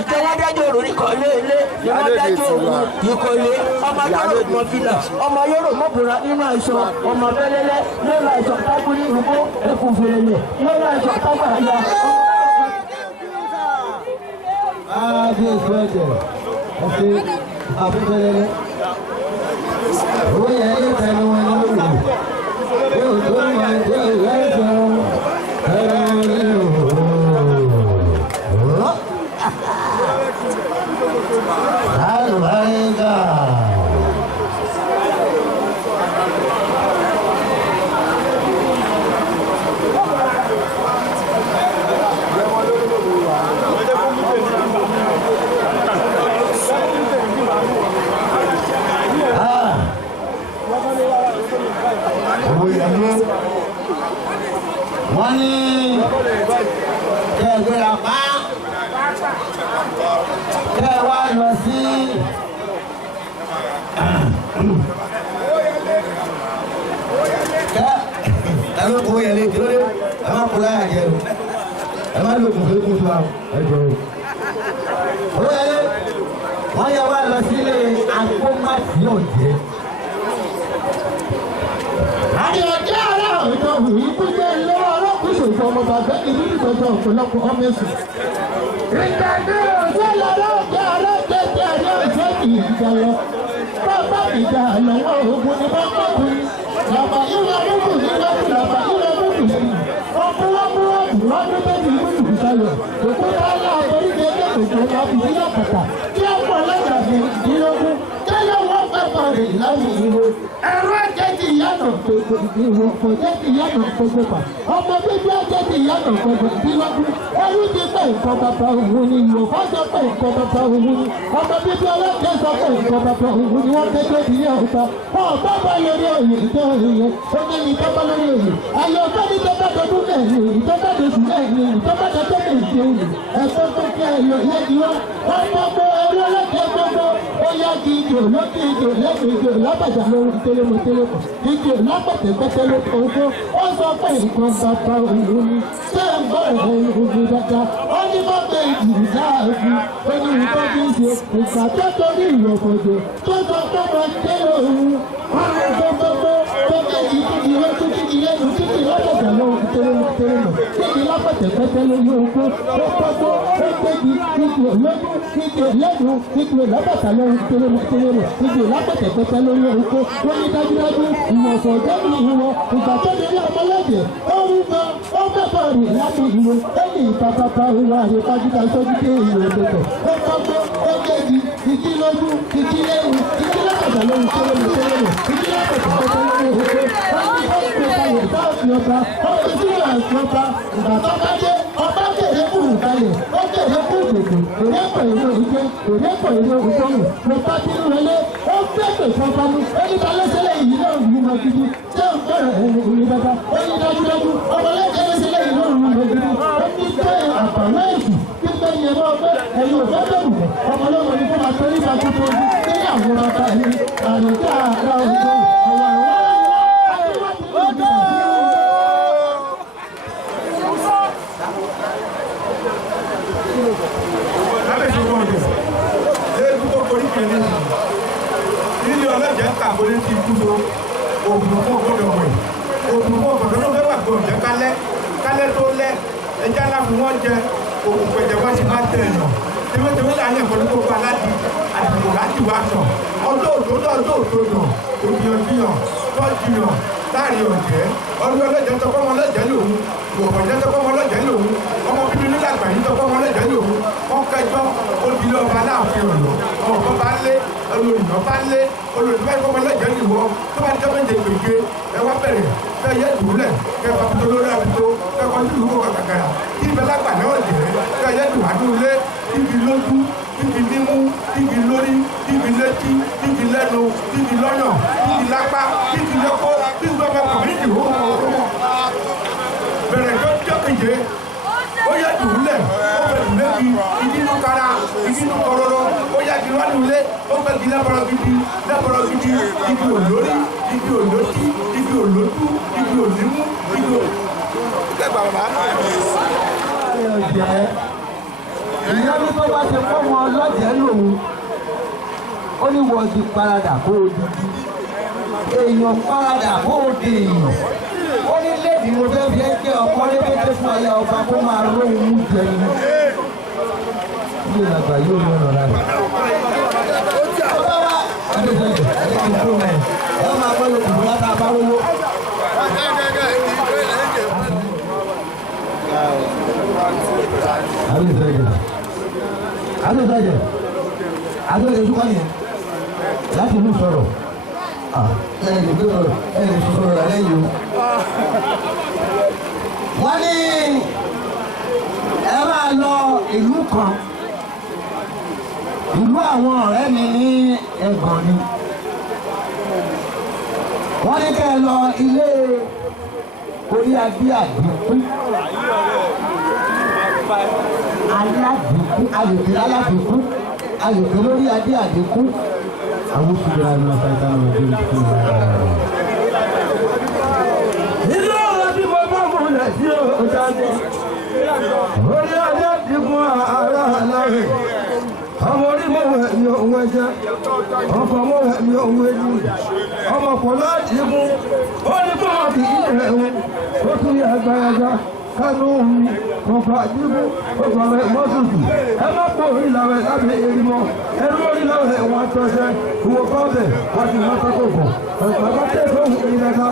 ìjọwọ́dájọ́ òròrí kọ̀lé ilé ìwọ́dájọ́ òròrí ìkọ̀lé ọmọ yóò mọ̀ fìlà ọmọ yóò mọ̀bùra nínú àìsàn ọmọ bẹ́lẹ́lẹ́ yóò máa jọ tágbórí ìrúgbó ẹkùn fèrèlè yóò máa jọ tágbà ìyá Jésù ẹ̀jẹ̀ ẹ̀sìn àfẹ́fẹ́lẹ́lẹ́. Owó yẹn yóò tẹnu wọn lórí. Yóò tó máa jẹ́ ìrẹsẹ̀ ẹ̀rọ nínú. Àlùbáríkà. Wọ́n ní kẹ̀gbéra pa kẹ́ wá lọ sí ẹ̀rọ kò yẹ lé kí ló dé ẹ má kó láyà jẹ ẹ má lò kùn fún wa ẹ jọ o. Wọ́n yẹ wá lọ sílé agbómásí òjé. Àyọ̀jẹ́ ara ọ̀dọ́ yìí tó jẹ́ lọ́wọ́ ọlọ́kùnrin ìjọba bàbá ìlú ìgbẹ́jọ́ ọ̀pọ̀lọpọ̀ ọmọ ẹ̀sìn. Ìgbàgbé ọ̀sẹ̀ lọ́rọ̀ ọ̀gá ọlọ́jẹ́ tí àjọ ìjọ kì í jà lọ. Bàbá ìjà lọ́wọ́ ogun ni wọ́n kọ́kùnrin. Làbà ìwà rúbù ní lọ́kùn làbà ìwà rúbù sí. Ọkùnrin lọ́dún méjì rúbù sáyọ̀. Òkúta ńlá àforíjẹ jẹ́ òjò lábì ní ọ̀pọ̀ta. Kí ọ̀pọ̀ lọ́jà fi ìdílógún. Kẹ́lẹ́ wọ́n fẹ́ parí láwùjọ ìwé. Ẹ̀rọ jẹ́ ti ìyàtọ̀ gbogbo ìwò kò jẹ́ ti ìyàtọ̀ gbogbo pa. Ọmọ bíbí ọjọ́ ti ìyàtọ̀ gbogbo ìdílógún. Ẹrú ti pé nǹkan bàbá òun ni ìwò kọ́ sọ pé nǹkan bàbá òun ni. Ọmọ bíbí ọlọ́kẹ́ sọ pé nǹkan bàbá òun ni wọ́n kéde ti yẹ ọ̀tá. Wọ́n bá bá lórí òye ìjọ òye. Ó ní ní tọ́pá lórí òye. Ayọ̀ ọ̀tọ́ ní tọ́pá tọdún mẹ́rin, ìtọ́pá tọdún mẹ́rin, ìtọ́pá tọdún méje òye. Ẹ̀fọ́ tó kí ayọ̀ yẹ di wá. Wọ́n gbogbo ẹrú ọlọ́kẹ́ gbogbo. Ó yá kí ijó lókè ijó lẹ́nu ijó lábàjá lórí tẹ́lẹ̀mọ́tẹ́lẹ̀mọ́. Ijó lápẹ̀tẹ̀gbẹ́tẹ́lẹ̀ kọ̀ọ̀kọ́. Ó sọ pé nǹkan bàbá òun ni. Ṣé ń bọ̀ òun ni dáadáa? Ó ní má bẹ ìjì dáàbí. Ó ní nǹkan bí ń ṣe ìgbà tó torí ìwọ̀kọ̀dọ̀. Tó sọ pé wọ́n tẹ́lẹ̀ òun. Wọ́n á sọ gbogbo tó kéjì kíkì lọ́tún kíkì lẹ́nu kíkì lọ́tún kéré lọ igi lápẹ̀tẹ̀pẹ̀tẹ̀ lórí oko ó kọ́gbó ó gbégi igi olójú igi lẹ́nu igi lápẹ̀tẹ̀ lórí kéré lọ igi lápẹ̀tẹ̀pẹ̀tẹ̀ lórí oko ó ní dájúdájú ìwọ̀sàn jẹ́bi ìwọ̀ ìgbà tó ní ilé ọmọlẹ́dẹ̀ ó ń bọ ó mẹ́fà rìn láti ìwò ó ní ìpapapa ìwà àyèkájúká sójú dé ìwò ìdòkò ó kọ́gbó ó gbégi igi lójú igi lẹ́nu igi lápẹ̀tẹ̀ lórí kéré lọ igi lápẹ̀tẹ̀pẹ̀tẹ̀ lórí oko ó ní ó gbé kalẹ̀ sáàfin ọba ó fi sílẹ̀ àìsàn ọba ìgbà tó bá dé ọba kéde kúrò kalẹ̀ ó kéde kúrò gbèsè òdẹ́pọ̀ ìlú ìjẹ òdẹ́pọ̀ ìlú ìjọyìn ló bá bínú wọlé ó gbẹ́gbẹ̀ fọ́fọ́mú oníta lẹ́sẹ̀lẹ̀ yìí náà yìí mọ gidi tí ó ń bẹ̀rẹ̀ ẹni ìlú bàbá ó ní dájúdájú ọmọlẹ́kẹ̀ lẹ́sẹ̀lẹ̀ yìí náà yìí mọ gidi ó ní bẹ́ẹ̀ àbàwọ̀ èsì gbígbẹ́ yẹn mọ́ pé ẹ̀yin ò fẹ́ bẹ̀rù rẹ̀ ọmọlọ́wọ́ ni kó máa torí ìgbà tó tóbi ní àwọn ọba ẹni àrùntà àrà òjò ilé ọlọ́jẹ̀ ń kàwé ní ti kúso òògùn fún ọgbọ́dọ̀ wẹ̀ òògùn fún ọgbọ́dọ̀ tó fẹ́ wà pé òjẹ́ kálẹ̀ tó lẹ́ ẹja ńlá fún wọn jẹ òògùn pẹ̀jẹ̀ wọ́n ti máa tẹ̀ ẹ̀yàn tẹ́wọ́tẹ́wọ́ là ní ẹ̀kọ́ ní gbogbo aládìí àdìgbò láti wá sàn ọdún òtòdó òjìyànjiyàn tọ́jìyàn láàrin ọ̀jẹ́ ọdún ọlọ́jẹ̀ tọkọ́ wọn lọ́jẹ̀ lòun ìwọ̀pọ̀jẹ́ tọkọ́ wọn lọ́jẹ̀ lòun ọmọ bíbí nílẹ̀ àgbàyí tọkọ́ wọn lọ́jẹ̀ lòun wọn kẹjọ òdìlẹ̀ ọba láàfin ọ̀nà ọ̀pọ̀ bá lé olùyàn bá lé olùdíwá ìfọwọ́ lẹ́jẹ̀ nìwọ tó bá jẹ́ méje gbèké ẹ wá bẹ̀rẹ̀ kẹ yẹ dùúlẹ̀ kẹ fàbùtò lórí àbùtò kẹ kọjú ìlú kọ kàkàrà kí ibẹ̀ lágbà náà jẹ́ kẹ yẹ dùn àdúlé kíbi lójú kíbi nímú kíbi lórí kíbi létí kíbi lẹ́nu kíbi lọ́yàn kíbi lápá kíbi lọ́kọ́ kíbi lọ́kọ́ kọ̀míìtì ó bẹ̀rẹ̀ tó jẹ́ kéje ó yẹ dùúlẹ̀ ó bẹ̀rẹ̀ lẹ́bi ìdínú kara ìdínú kọrọrọ ó yẹ kí wọ́n lulẹ̀ ó bẹ̀ kí lẹ́bọ̀rọ̀ gidi ibi olórí ibi olótí ibi olótú ibi onímú ibi ìyá mi tó bá ti fọ́ wọn lọ́jẹ̀ lòun ó ní wọ́n ti paradà kó o di èèyàn paradà kó o di èèyàn ó ní léèdì mo fẹ́ fi ẹ́ jẹ́ ọkọ lébété fún aya ọba kó máa róhun mú jẹ ní. ilé ìlàgbà yóò ní ọ̀nà rẹ̀. ọba wa adéṣẹ́jẹ̀ ẹ̀jẹ̀ tó mẹ́ ẹ máa gbọ́ lóko ìlú látà bá rówó. adéṣẹ́jẹ̀ adéṣẹ́jẹ̀ yẹn láti mú sọ̀rọ̀ ẹ̀yìn sọ̀rọ̀ lẹ́yìn o. wọ́n ní ẹ máa lọ ìlú kan ìlú àwọn ọ̀rẹ́ mi ní ẹ̀gàn ni wọ́n ní kẹ́ ẹ lọ ilé orí adé àdínkù aládìkú ayòkè lórí adé àdínkù àwọn òṣèlú àná àtàkà náà ló ń fi ilé ọ̀rọ̀ tí mo bá mú lẹ̀ sí òjáde orí adé ti fún ara aláwẹ̀ ọmọ onímọ̀ ẹ̀mí òun ẹ̀jẹ̀ ọkọ̀ mọ̀ ẹ̀mí òun ẹ̀jú ọmọ pọ̀ láti mú ó ní kó wọ́n kì í rẹ̀ ẹ̀hún ó tún yẹ agbára kánú òun kọ̀ọ̀kan àdìbò ọgbọ̀nrẹ̀ mọ́tòtù ẹ má pọ̀ orí làwẹ̀ lábẹ́ erimọ́ ẹrú orí làwẹ̀ wọn tọ́ṣẹ́ ìwò kọ́ọ̀bẹ̀ wọ́n ti máa tọ́kọ̀ bọ̀ ọ̀gbọ̀n tẹ́sán òun ìrẹ̀ká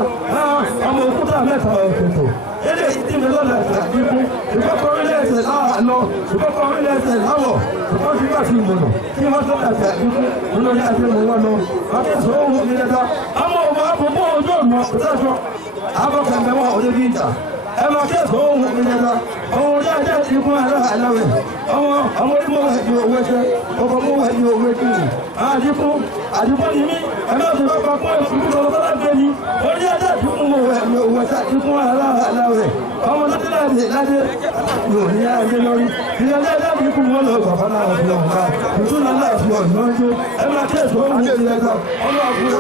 ọmọ òkúta mẹ́ta ọ̀tọ̀tọ̀ ilé ìdíje lọ́la ẹ̀sẹ̀ àdínkù ìkọ́kọ́ orílẹ̀ ẹ̀sẹ̀ láàánú ìkọ́kọ́ orílẹ̀ ẹ̀sẹ̀ láwọ̀ ìkọ́kọ́ sí láti ìmọ̀nà kí wọ́n tó ẹ̀sẹ̀ àdínkù nínú ilé ẹ̀sẹ̀ mọ̀ wọn lọ akẹ́sọ̀ ohun ìrẹ̀ká ọmọ ọmọ àpòpọ̀ ojú ọ̀nà ìtẹ́sọ̀ abọ́kẹ̀mẹ́wọ̀n òdebí ìta ẹ máa kẹ́sọ̀ ohun ìrẹ̀ká ọmọ ojú ajá ti fún ẹ̀rọ àláwẹ̀ ọmọ onímọ̀ ẹ̀jọ̀ owó ẹ̀ṣẹ̀ ọkọ̀ mọ̀ ẹ̀jọ̀ owó ẹ̀jọ̀ àdìpọ̀ ni mí ẹ̀mẹ́ òsì bá papọ̀ ẹ̀sùn tó lọ́wọ́ bá gbé ní orí ajá ti fún owó ẹ̀ṣẹ̀ ti fún ẹ̀rọ àláwẹ̀ ọmọ tó ti láti yóò ní ẹgbẹ́ lórí ìrẹ̀lẹ́ ẹ̀dá ti fún wọn lọ bàbá náà fi ọ̀gá ìtúnà náà fi ọ̀nà ọjọ́ ẹ máa kẹ́sọ̀ ohun ìrẹ̀ká ọmọ àfúrẹ́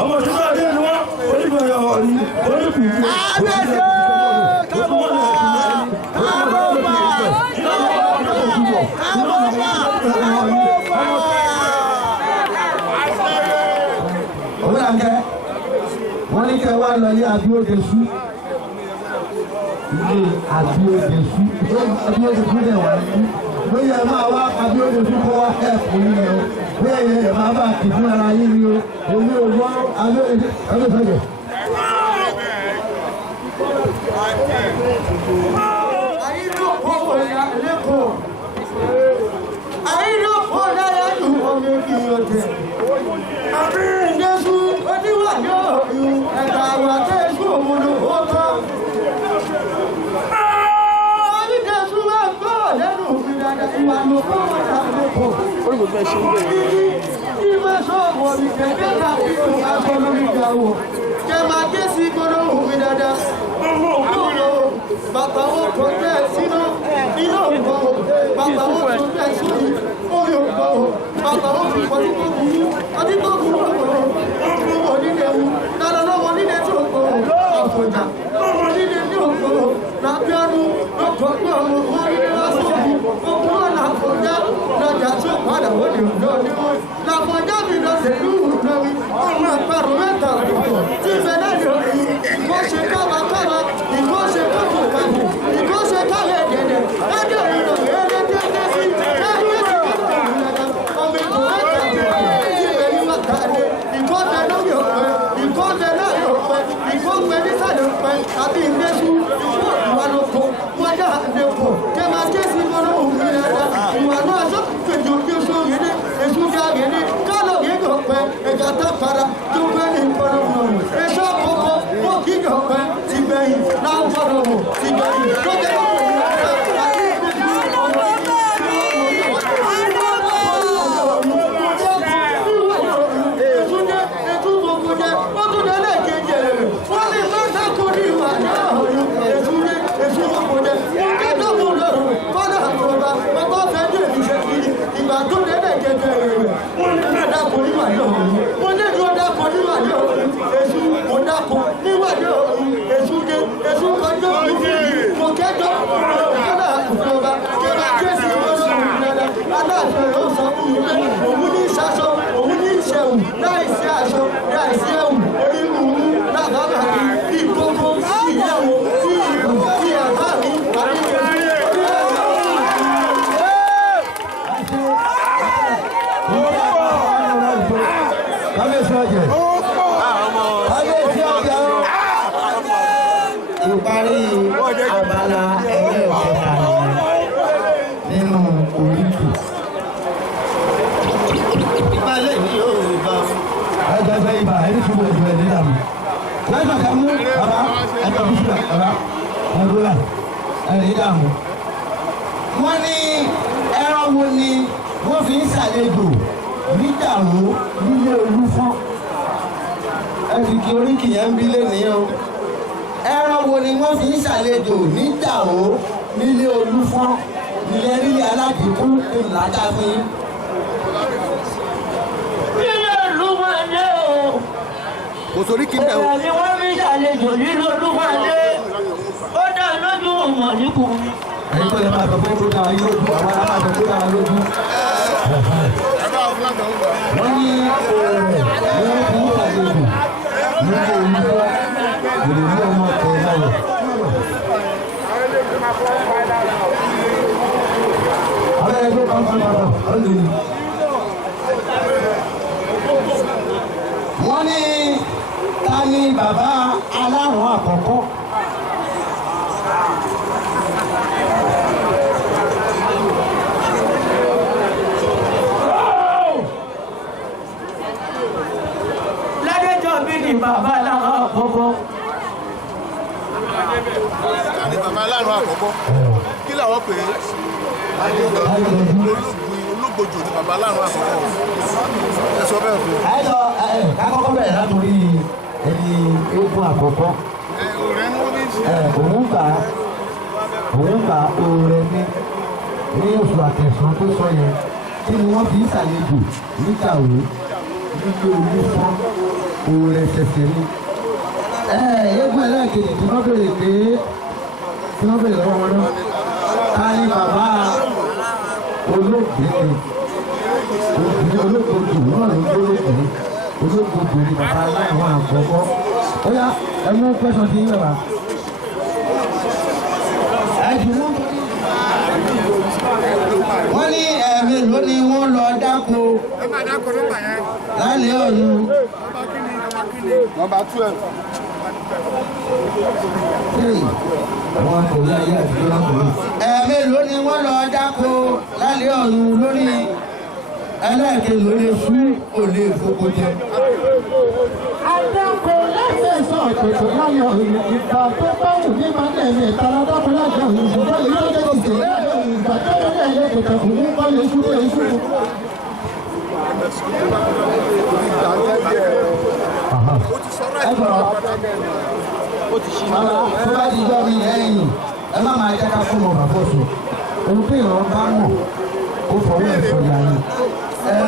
ọmọ tó bá dé ni wọ́n oníbẹ̀rẹ̀ ọ̀rí oníkùnkùn wọ́n ní kẹ́ wá lọ yé abíóde sú ilé Abíódesú Abíódesú lè wà ní bóyá ẹ máa wá Abíódesú kó wá ẹ̀kú yín ni o bóyá ẹ máa bá kì fún ara yín ni o èmi ò gbọ́ Abíódesú ọdún bàbá wọn kò tẹ̀ sínú iná ògbọ́ bàbá wọn kò tẹ̀ sórí orí ògbọ́ bàbá wọn fi pọ̀ ọdún tó kú ọkùnrin wọn nílé ewu dáná lọ́wọ́ nílé tí ó gbọ́ àfọ̀jà lọ́wọ́ nílé tí ó gbọ́ lábíọ́nù lọ́kọ̀ pé ọmọ wọn nílé lásìkò okùn ọ̀nà àfọ̀jà lọ́jà tí ó padà wọ́n ní ọ̀dọ́ ní wọn làfọ̀jà mi lọ sí ìlú ìlọrí ọmọ àpárò mẹ́ta ọ̀dọ̀ tí ìfẹ́ náà ní orí ìkọ́ ṣe kábàkábà ìkọ́ ṣe kábàkábà ìkọ́ ṣe káwé dẹ̀dẹ̀ ẹ̀dẹ̀ ìrọ̀ ẹ̀ẹ́dẹ́gbẹ́ sí ẹ̀ẹ́dẹ́gbẹ́ ọmọ ìkọ́ mẹ́ta tí ìfẹ́ ní wákàtí ìkọ́ tẹ lórí ọ̀pẹ ìkọ́ tẹ láàrin ọ̀pẹ ìkọ́ pẹ nísàlẹ̀ ọ̀pẹ àti ìgbésù ìkọ́ ìwà lóko wọ́n dá àdéhùn kẹ́ máa ké sí mọ́nà òun ẹ̀dá ìwà náà sọ fèjì òkè sórí ní èṣù jáde ní kálọ̀ gígọ̀ ọ̀pẹ ẹ̀ka tá para tó gbé ní ìpọ̀nà ọ̀hún èṣù àkọ́kọ́ wọ́n gígọ̀ ọ̀pẹ ti gbẹ̀yìn láwùjọ ọ̀hún ti gbẹ̀yìn tó jẹ́ ìparí abala ẹlẹ́ẹ̀kẹta nínú oríkì. ìbálẹ̀ ní Yorùbá. ẹjọ́ sẹ́ ibà ẹni ṣubú ojú ẹ̀ nígbà mi. lẹ́gbàá kan mú bàbá ẹjọ́ bí ṣùgbọ́n bàbá ẹ̀rọ ẹ̀rọ ìdààmú. wọ́n ní ẹran wo ni wọ́n fi ń ṣàlejò nídàrú nílé Olúfọ́n. ẹ fi kí oríkì yẹn ń bí lẹ́nìí o. ẹran wo ni wọ́n fi ń ṣàlejò nídàrú nílé Olúfọ́n nílẹ̀ nílé aládìkú ìlàjà fún yín. nílé Olúfọ́n dé o. kò sórí kí n bẹ̀ o. ẹ̀rọ ni wọ́n fi ṣàlejò nílé Olúfọ́n dé. ó dá lójú ọmọ níkù. ẹ̀yin tó lè máa sọ fún kódà yín lójú àwọn ará máa sọ kódà lójú. wọ́n ní wọ́n fi ń ṣàlejò nílé Olúfọ́n. Ìlú ní ọmọ ọ̀tẹ̀ láyọ̀. Àwọn ẹgbẹ́ kan fún ọ̀tọ̀ ọ̀lẹ́ ni. Wọ́n ní ta ni bàbá alárùn àkọ́kọ́? Ládéjọ́ bí ni bàbá alárùn àkọ́kọ́. Ní bàbá aláàrùn àkọ́kọ́ kí làwọn pè é olóògbòjò ní bàbá aláàrùn àkọ́kọ́ ẹ sọ bẹ́ẹ̀ fún. Àìsọ kákọ́kọ́ bẹ̀rẹ̀ látòrí ẹni eégún àkọ́kọ́. Òun gbà oore ní oṣù àtẹ̀sán tó sọ yẹn kí ni wọ́n fi ń ṣàlejò níkàwé nílé Olúfọ́n oore ṣẹ̀ṣẹ̀ ni. Eégún ẹlẹ́ẹ̀kejì tí wọ́n béèrè pé tí wọ́n béèrè lọ́wọ́ wọn náà ká ní bàbá olóògbé ni olóògbé náà ló gbólógbé olóògbé ni bàbá aláìwọ̀n àkọ́kọ́. Ó yá ẹ mú pẹ́sàn tí ń yẹ̀ wá. mélòó ni wọ́n lọ dáko lálẹ́ ọ̀run. Nọ́mbà 12. Àwọn akọ̀wé ayé àtijọ́ lákòó. Mélòó ni wọ́n lọ dáko lálẹ́ ọ̀run lórí ẹlẹ́ẹ̀kejì lórí fún òlé ìfowópamọ́ jẹ. Adáko lẹ́sẹ̀ sọ tètè láyọ̀ ìgbà tó bá wù ní máa ń ẹ̀ta lọ́dọ́kọ lájọ ìṣùgbọ́n èyí tó jẹ́ ìṣe ìgbà tó yẹ kẹ́ ilé tètè kù ní kọ́ lè ṣúlẹ̀ iṣu. Ẹgbọ̀n tó bá di jọ́ mi ẹ̀yìn ẹ má máa jẹ́ ká fún ọ̀rọ̀ àbọ̀sù. Ohun tí ìrọ̀ bá mọ̀ ó fọwọ́ ẹ̀fọ́ yàrá.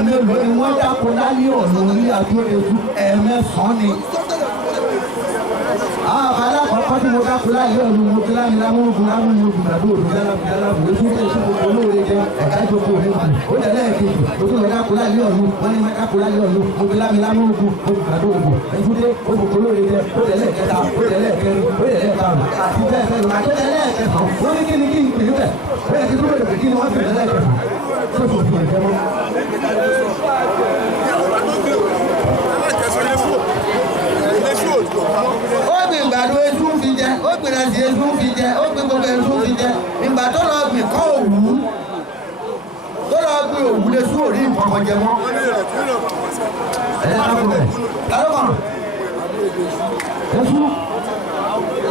Mélòó ni wọ́n dáko lálẹ́ ọ̀nà orí àdúrójú ẹ̀mẹ́sàn-án ni. Àwọn alákọ̀ọ́kọ́ tí mo dáko lálẹ́ ọ̀nà mo ti lámi lámúrúkún lámúrúkún gbàdó òdò jálábù èso tó èso gbogbo olóore jẹ ẹ̀ka ìjọba òní mà. Ó dẹ̀ lẹ́ẹ̀kejì mo tún lọ dáko lálẹ́ ọ̀nà wọ́n ní dáko lálẹ́ ọ̀nà mo ti lámi lámúrúkún gbàdó òdò èso tó gbogbo olóore jẹ ó dẹ̀ lẹ́ẹ̀kẹta ó dẹ̀ lẹ́ẹ̀kẹrin ó dẹ̀ lẹ́ẹ̀karùn àti bẹ́ẹ̀ bẹ́ẹ̀ lọ àti bẹ́ẹ̀ lẹ́ẹ̀kẹsàn wọ́n ní kí ni kí n pè é bẹ́ẹ̀ bẹ́ẹ̀ kí n tó bẹ̀rẹ̀ kí ni wọ́n pè é lẹ́ẹ̀kẹsàn tó tó fi ẹ̀jẹ̀ mọ́. Ó gbìn ìgbàdo esu fi jẹ, ó gbìn ẹsì esu fi jẹ, ó gbìn gbogbo esu fi jẹ. Ìgbà tó lọ gbìn kọ́ òwú, tó lọ gbìn òwú lè sún òrí nǹkan jẹ mọ́. Ẹ̀yà ká kú bẹ̀. Kálọ́ kàn. Esu.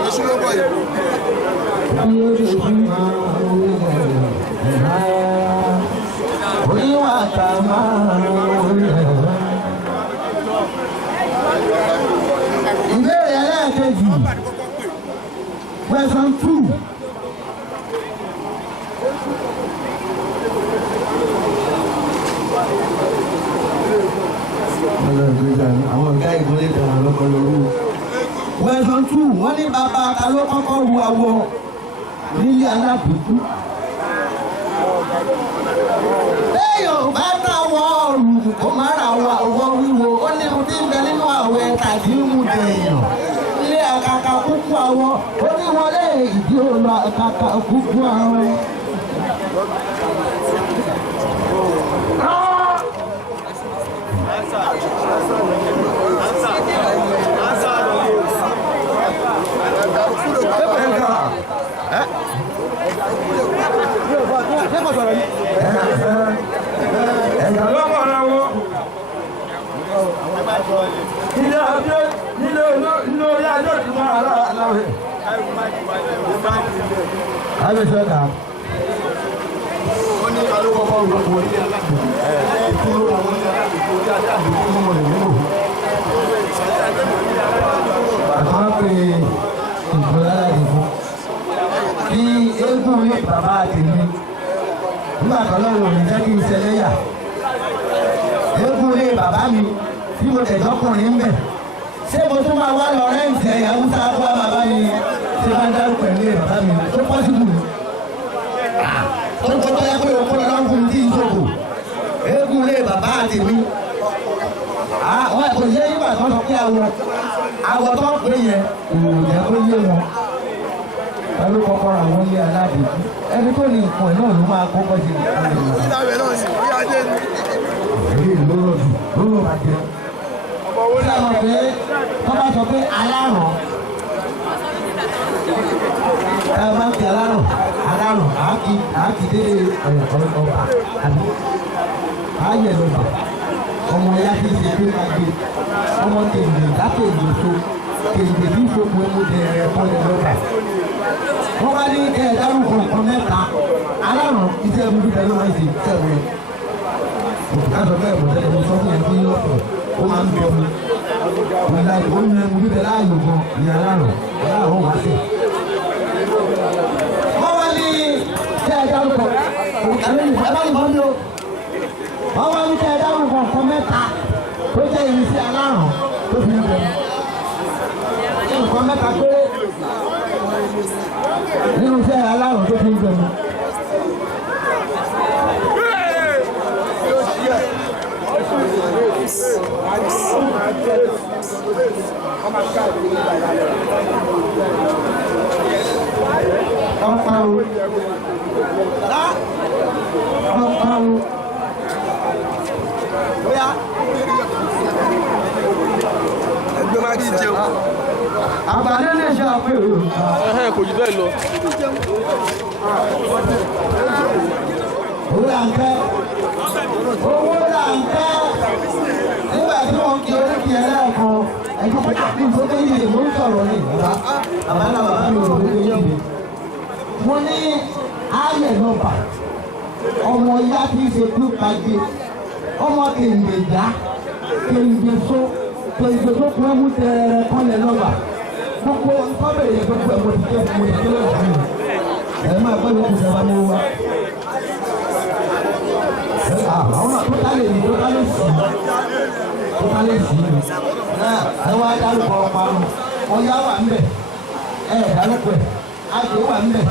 Esu ló bọ̀ yìí. Oníwà ká máa wọlé. Ìbéèrè ẹlẹ́ẹ̀kejì. Question 2. Àwọn ọ̀gá ìgbólé tẹ̀wọ̀n lọ́kọ̀ lórí. Question 2. Wọ́n ní bàbá ta ló kọ́kọ́ ru awọ nílé alábùkú. Béèyàn bá dáwọ́ ọ̀rùn kó má ra àwọ̀ wíwo ó ní mo ti ń bẹ nínú àwẹ̀ tàbí mú dèèyàn. Ilé àkàkà kúkú àwọ̀ ó ní wọlé ìdí òòlù àkàkà kúkú àwọ̀. Ẹ̀yà lọ́wọ́ ara wọn. Ilé ajé ilé orí ajé ti máa rà láwẹ̀. Àbẹ̀sẹ̀ ọ̀gá. Wọ́n ní ká ló kọ́kọ́ rú ọkọ̀ orí aláàbò. Kí ló wà wọ́n ní aláàbò orí aláàbò tó mọ̀ lè nílò. Àwọn pè ìgbọ́lá ìbò. Kí eégún ní bàbá àtẹ̀mí. Nígbà kan lọ́wọ́ ní jẹ́ kí n ṣe lẹ́yà. Eégún ní bàbá mi tí mo tẹ̀jọ́kùnrin ń bẹ̀. Ṣé mo tún máa wá lọ rẹ́ǹtì ẹ̀yà Hausa fún bàbá mi ṣe máa ń dárúkọ ilé bàbá mi tó pọ́sibù mi? Ó ń kọ́tọ́ yẹ pé òkú lọ́wọ́ fún mi tí ìṣòkò. Eégún ní bàbá àtẹ̀mí. Àwọn ẹ̀kọ́ yẹ yípa kan sọ pé àwọ̀ tó ń pè yẹn òòjẹ́ ó yé wọn. Ẹlú kọ́kọ́ ra àwọn ilé aládùúgbò. Ẹni tó ní nǹkan ẹ̀ náà ló máa kọ́kọ́ ṣe nǹkan ẹ̀. Ìdáwẹ̀ náà sì bí ajé ni. Èyí ló rọ̀ jù ló rọ̀ bàjẹ́. Ó dábọ̀ pé wọ́n bá sọ pé alárùn. Ẹ máa ń fi alárùn àákì dédé ọba àbí ààyè lọ́ba. Ọmọ ya ti ṣe pé máa gbé ọmọ tèmi lákèjì tó tèmi bí gbogbo ẹmu dẹrẹ kọ́lẹ̀ lọ́ba. Wọ́n bá ní kẹ́ ẹ̀ dárúkọ nǹkan mẹ́ta alárùn iṣẹ́ mi bíbẹ̀ ló máa ń ṣe sẹ́wọ̀n. Láti ọ̀gá ẹ̀bùn tẹ́lẹ̀ mo sọ fún yẹn fún yín lọ́pọ̀ ó máa ń bẹ ọmọ. Ìlà ìbò ń mẹ́mu bíbẹ̀ láàyò gan ní alárùn wá sí. Wọ́n wá ní kẹ́ ẹ̀ dárúkọ wọ́n wá ní kẹ́ ẹ dárúkọ nǹkan mẹ́ta tó jẹ́ ìrísí alárùn tó fi ń bẹ̀rẹ̀. Nǹkan mẹ́ta péré nínú iṣẹ́ alárùn tó fi ń bẹ̀rẹ̀. Ọ̀pá o. gbé má kí jẹun. àgbàdo lè ṣe àpérò. kò jù bẹ́ẹ̀ lọ. owó là ń kẹ́ nígbà tí wọ́n kí oríkì ẹ̀ lẹ́ẹ̀kan ẹ̀jú pàtàkì ìfowópamọ́ yìí ló ń sọ̀rọ̀ ní bàbá mi ò lóye yìí. mo ní ayé nọ́mbà ọmọ ya tí í ṣe kú pàdé ọmọ kèǹgbèjà kèǹgbèso kèǹgbèso kún ẹmú tẹ̀rẹ̀ kọ́lẹ̀ nọ́mbà gbogbo nǹkan bẹ̀rẹ̀ gbogbo ẹ̀ mo ti kẹ́ lọ́wọ́ mi ẹ̀ máa gbọ́ yóò ṣe wá ní wa. àwọn náà tó kálẹ̀ ní tó kálẹ̀ sí i ẹ wá dárúkọ ọparun ọyá wà ń bẹ ẹ dárúkọ ẹ àgbẹ̀ wà ń bẹ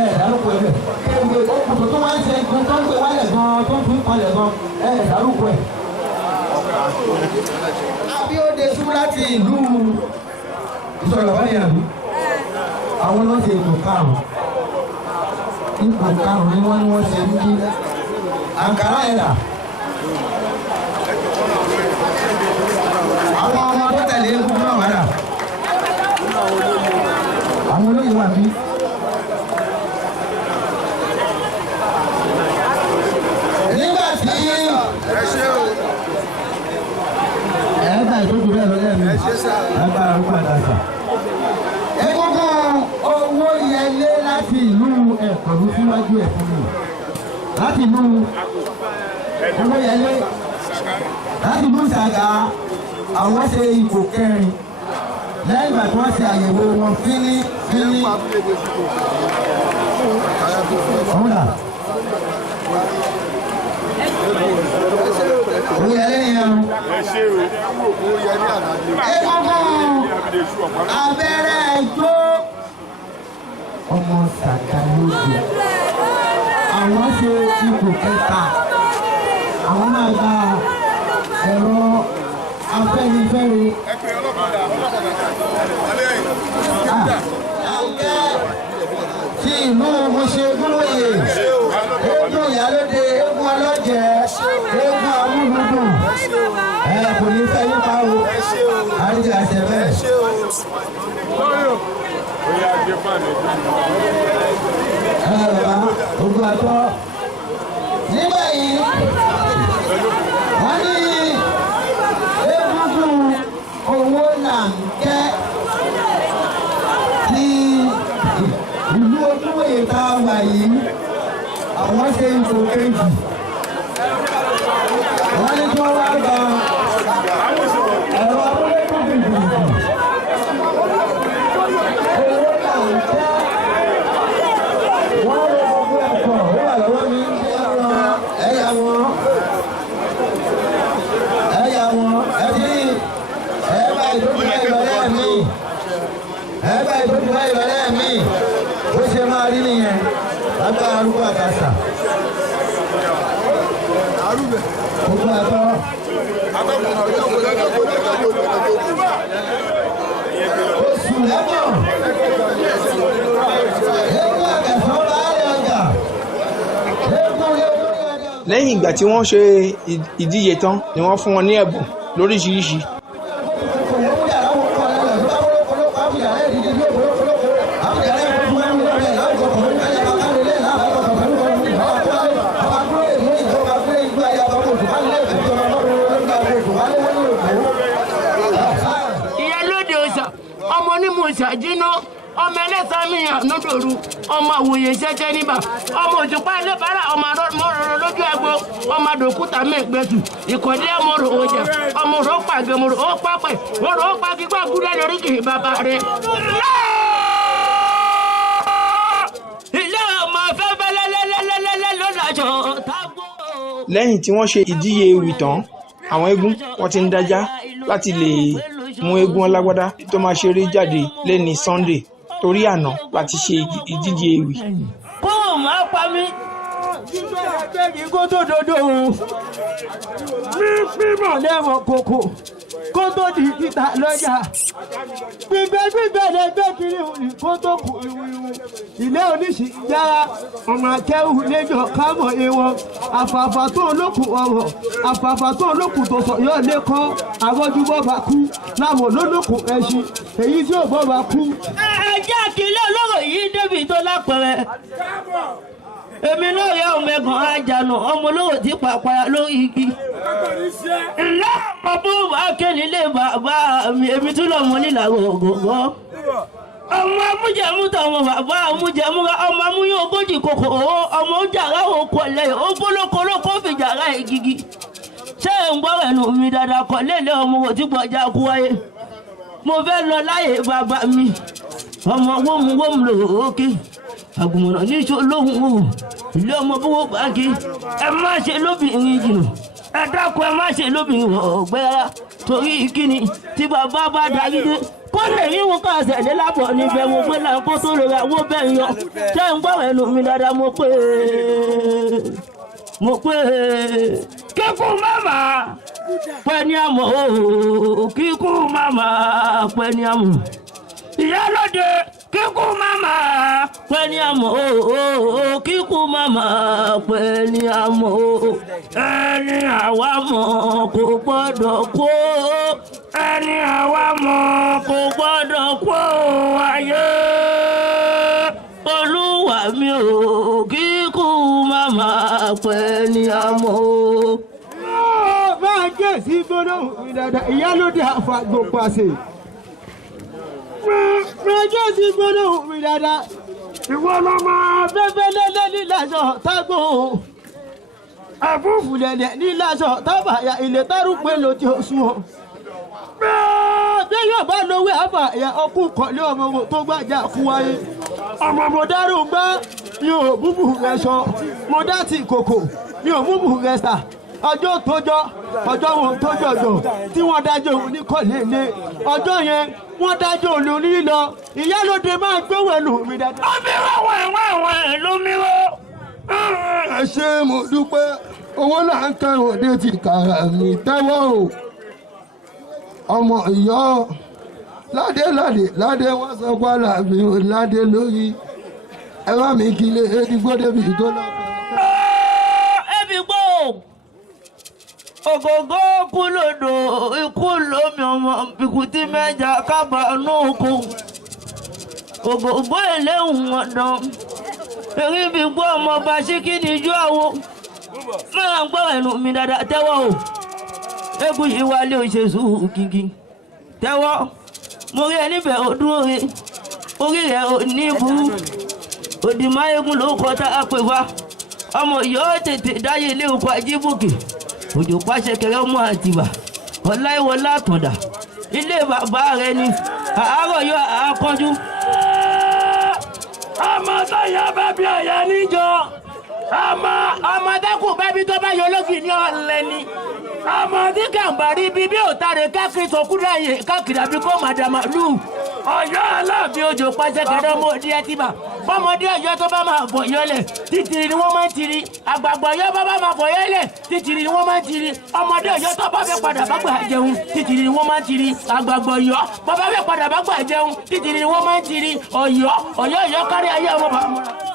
ẹ dárúkọ ẹ bẹ kéwòn ọkùnrin tó wá ń ṣe nǹkan tó ń gbé wálẹ̀ gan tó ń tún palẹ̀ gan ẹ dárúkọ ẹ. Abíọ́dé sún láti ìlú ìsọ̀rọ̀ báyìí àbí àwọn náà ṣe ipò karùn-ún ni wọ́n ṣe ń jí àǹkárá ẹ̀dà. àwọn ọmọ tó tẹ̀lé eégún náà wà dà. àwọn olóyè wà bí. nígbà tí ẹ̀ẹ́dà ìtọ́jú bẹ́ẹ̀ lọ́lẹ́ mi lágbára ń padà sà. egungun owó yẹlé láti ìlú ẹ̀kọ́lù síwájú ẹ̀ fún mi. láti ìlú owó yẹlé láti ìlú Ṣàgá àwọn ṣe ipò kẹrin lẹ́yìn ìgbà tí wọ́n ṣe àyẹ̀wò wọn fíní. ọ̀húnà owó yẹlé nìyẹn. egungun abẹ́rẹ́ ẹjọ́ ọmọ Ṣàgá lóde àwọn ṣe ipò kẹta àwọn máa gba ẹ̀rọ Afẹ́nifẹ́re. tí ìlú Mùṣin Ògúnwòye eégún Ìyálóde eégún ọlọ́jẹ̀ eégún amúlùdùn kò ní fẹ́ yín pa o àríjà àṣẹ bẹ́ẹ̀. bàbá ogun àtọ́ nígbà yìí wọ́n ní egungun owó là ń kẹ́ tí ìlú Ògúnwòye tá a wà yìí àwọn ṣe ipò kejì wọ́n ní kí wọ́n wá gba ẹ̀rọ abúlé tó fi gbìyànjú owó là ń kẹ́ wọ́n lè gbogbo ẹ̀kọ́ ó wà lọ́wọ́ mi ẹ̀yà wọn ẹ̀dí ẹ̀ẹ́bà ìdókòwò ìrọ̀lẹ́ mi ó ṣe máa rí nìyẹn lágbára arúgbó àkàṣà gbogbo àtọ́ oṣù lẹ́mọ̀ eégún àkàṣà ọba àrẹ ọjà lẹ́yìn ìgbà tí wọ́n ṣe ìdíje tán ni wọ́n fún wọn ní ẹ̀bùn lóríṣiríṣi. Ìyálóde Ọ̀ṣà ọmọ onímọ̀ ìṣàjínà ọmọ ẹlẹ́sàmìyàn lódòru ọmọ àwòye ṣẹ́ṣẹ́ níbà ọmọ òṣùpá ẹlẹ́bàárà ọmọ mọ́rọ̀rọ̀ lójú agbo ọmọ àdòkúta mẹ́gbẹ̀tù ìkọ̀dé ọmọrò ọjà ọmọrò pàgẹ́mọrò ó pápẹ́ mọ̀rọ̀ ó pàgígbà gúdẹ́ lórí kì í bàbá rẹ̀. ilé ọmọ afẹ́fẹ́ lẹ́lẹ́lẹ́lẹ́lẹ́ ló dájọ́ tágbó. lẹ́yìn tí wọ́n ṣe ìdíje ewì tán àwọn eégún wọ́n ti ń dájá láti lè mú eégún Alágbádá tó máa ṣeré jáde lẹ́ni Sunday torí àná láti ṣe ìdíje ewì. kó o máa pa mí. jíjọ́ ẹgbẹ́ mi kó tó dodo o. mímọ̀ lẹ́wọ̀n kòkò kó tó di títà lọ́jà gbígbẹ́ lẹ́gbẹ́ kiri òní kó tó kù ìwúìwú ilé oníṣì yára ọmọ akẹ́wù lẹ́jọ́ kámọ̀ ewọ́ àfààfà tó olókùn ọ̀rọ̀ àfààfà tó olókùn tó sọ yóò lé kọ́ àgọ́jú bọ́ba kú láwọn olólùkùn ẹṣin èyí tí ò bọ́ba kú. ẹ jẹ́ kí ilé olóró yìí débi tó lápẹ̀rẹ̀ èmi náà yẹ ọmọ ẹ̀gàn ajànà ọmọ olówó tí pàpàrà lórí igi ńlá ọmọ bá kéde ilé bàbá mi èmi tún lọ́mọ nílàró ògògó ọmọ amújẹmú tàwọn bàbá amújẹmú ọmọ amúyẹ ogójì kòkò ọmọ ojàrá òkú ọlẹ́yìn ó bólókolókó fìjàrá ìgigi ṣé ń gbọ́ ẹnu mi dáadáa kọ́ lélẹ̀ ọmọ wò tí gbọ́jà kú wáyé mo fẹ́ lọ láyé bàbá mi ọmọ wómùwómù lòókè àgùnmọ̀nà níṣó lóhùn o ilé ọmọ bówó báàgì ẹ má ṣe lóbìnrin jìnnà ẹ dákun ẹ má ṣe lóbìnrin ọ̀gbẹ́ rárá torí kíni tí bàbá bá darí dé kó lè rí wọn ká ṣẹ̀dé lábọ̀ níbẹ̀ mo gbé láńkó tó lè ra owó bẹ́ẹ̀ yan ṣé ń gbọ́ ẹnu mi dáadáa mo pé kíkún màmá pẹ́ ní àmọ́ kíkún màmá pẹ́ ní àmọ́ ìyálóde kíkú mama pẹ́ ní àmọ́ kíkú mama pẹ́ ní àmọ́ ẹni àwa mọ̀ kò gbọ́dọ̀ kó ẹni àwa mọ̀ kò gbọ́dọ̀ kó ayé olúwa mi ò kíkú mama pẹ́ ní àmọ́. máa jẹ́ sí gbọ́dọ̀ mi dáadáa ìyálóde àfàgbò pàṣẹ. Rẹjọ́ sí gbọ́dọ̀ mi dáadáa. Ìwọ lọ máa fẹ́fẹ́ lẹ́lẹ́ níláṣọ tágbó. Àfúfù lẹ̀lẹ̀ níláṣọ tábàyà ilé tárúpé ló ti oṣù ọ̀. Bí yóò bá lówó àfàyà ọkùn kọ̀lé ọmọ wo tó gbàjà fún wáyé. Ọmọ mo dárò gbá mi ò búbù rẹ̀ sọ. Mo dá ti kòkò mi ò búbù rẹ̀ sà. Ọjọ́ tójọ́ ọjọ́ wọn tó jọjọ tí wọ́n dájọ́ òun ní kọ̀lẹ́lẹ́ ọjọ́ yẹn wọ́n dájọ́ òun ní lọ ìyálóde máa gbówó ẹnu mi dáadáa. ó bí wọ́n ló mi wọ́. ẹ ṣé mo dúpẹ́ owó là ń kẹrùn òde ti kàrà mi tẹ́wọ́ o ọmọ ìyọ́ ládé wọ́n sọ pálá mi ò ládé lórí ẹ bá mi kí lé edigbó débi tó lọ. Ògògó kú lòdò ikú lómi ọmọ bìkútí mẹ́jà kábàánú oko ògògó eléhùn ọ̀dàn èrí bí gbọ́ ọmọ bá ṣíkí ní ijó àwo máa ń gbọ́ ẹnu mi dáadáa tẹ́wọ́ o eégún yìí wálé òṣèṣù kìkì tẹ́wọ́ mo rí ẹ níbẹ̀ ọdún orí rẹ̀ ò ní burú òdì máyégún ló kọ́ tá a pè wá ọmọ yóò tètè dáyé ilé oko ajíbùkì òjò pàṣẹ kẹrẹ ọmọ àtìbà ọláìwọlá àtọ̀dà ilé bàbá rẹ ni àárọ̀ yóò àkọjú. ọmọ tó yọ bẹ́bí ọ̀yà níjọ ọmọ dẹ́kun bẹ́bí tó bá yọ lókì ní ọ̀lẹ́ ni ọmọ tí kàǹbàrí bíbí òtàrẹ káàkiri sọkúrẹ́ àyè káàkiri àbí kó màdàmà lù ọ̀yọ́ aláàbí òjò pàṣẹ kẹrẹ ọmọ òdi ẹtìbà bọ́mọdé ọ̀yọ́ tó bá máa bọ̀ yọlẹ̀ títìrì ni wọ́n máa ń tiri àgbààgbà ọ̀yọ́ bá máa bọ̀ yọlẹ̀ títìrì ni wọ́n máa ń tiri ọmọdé ọ̀yọ́ tó bá fẹ́ padà bá gbà jẹun títìrì ni wọ́n máa ń tiri àgbààgbà ọ̀yọ́ bá fẹ́ padà bá gbà jẹun títìrì ni wọ́n máa ń tiri ọ̀yọ́ kárí ayé ọmọ bàbá.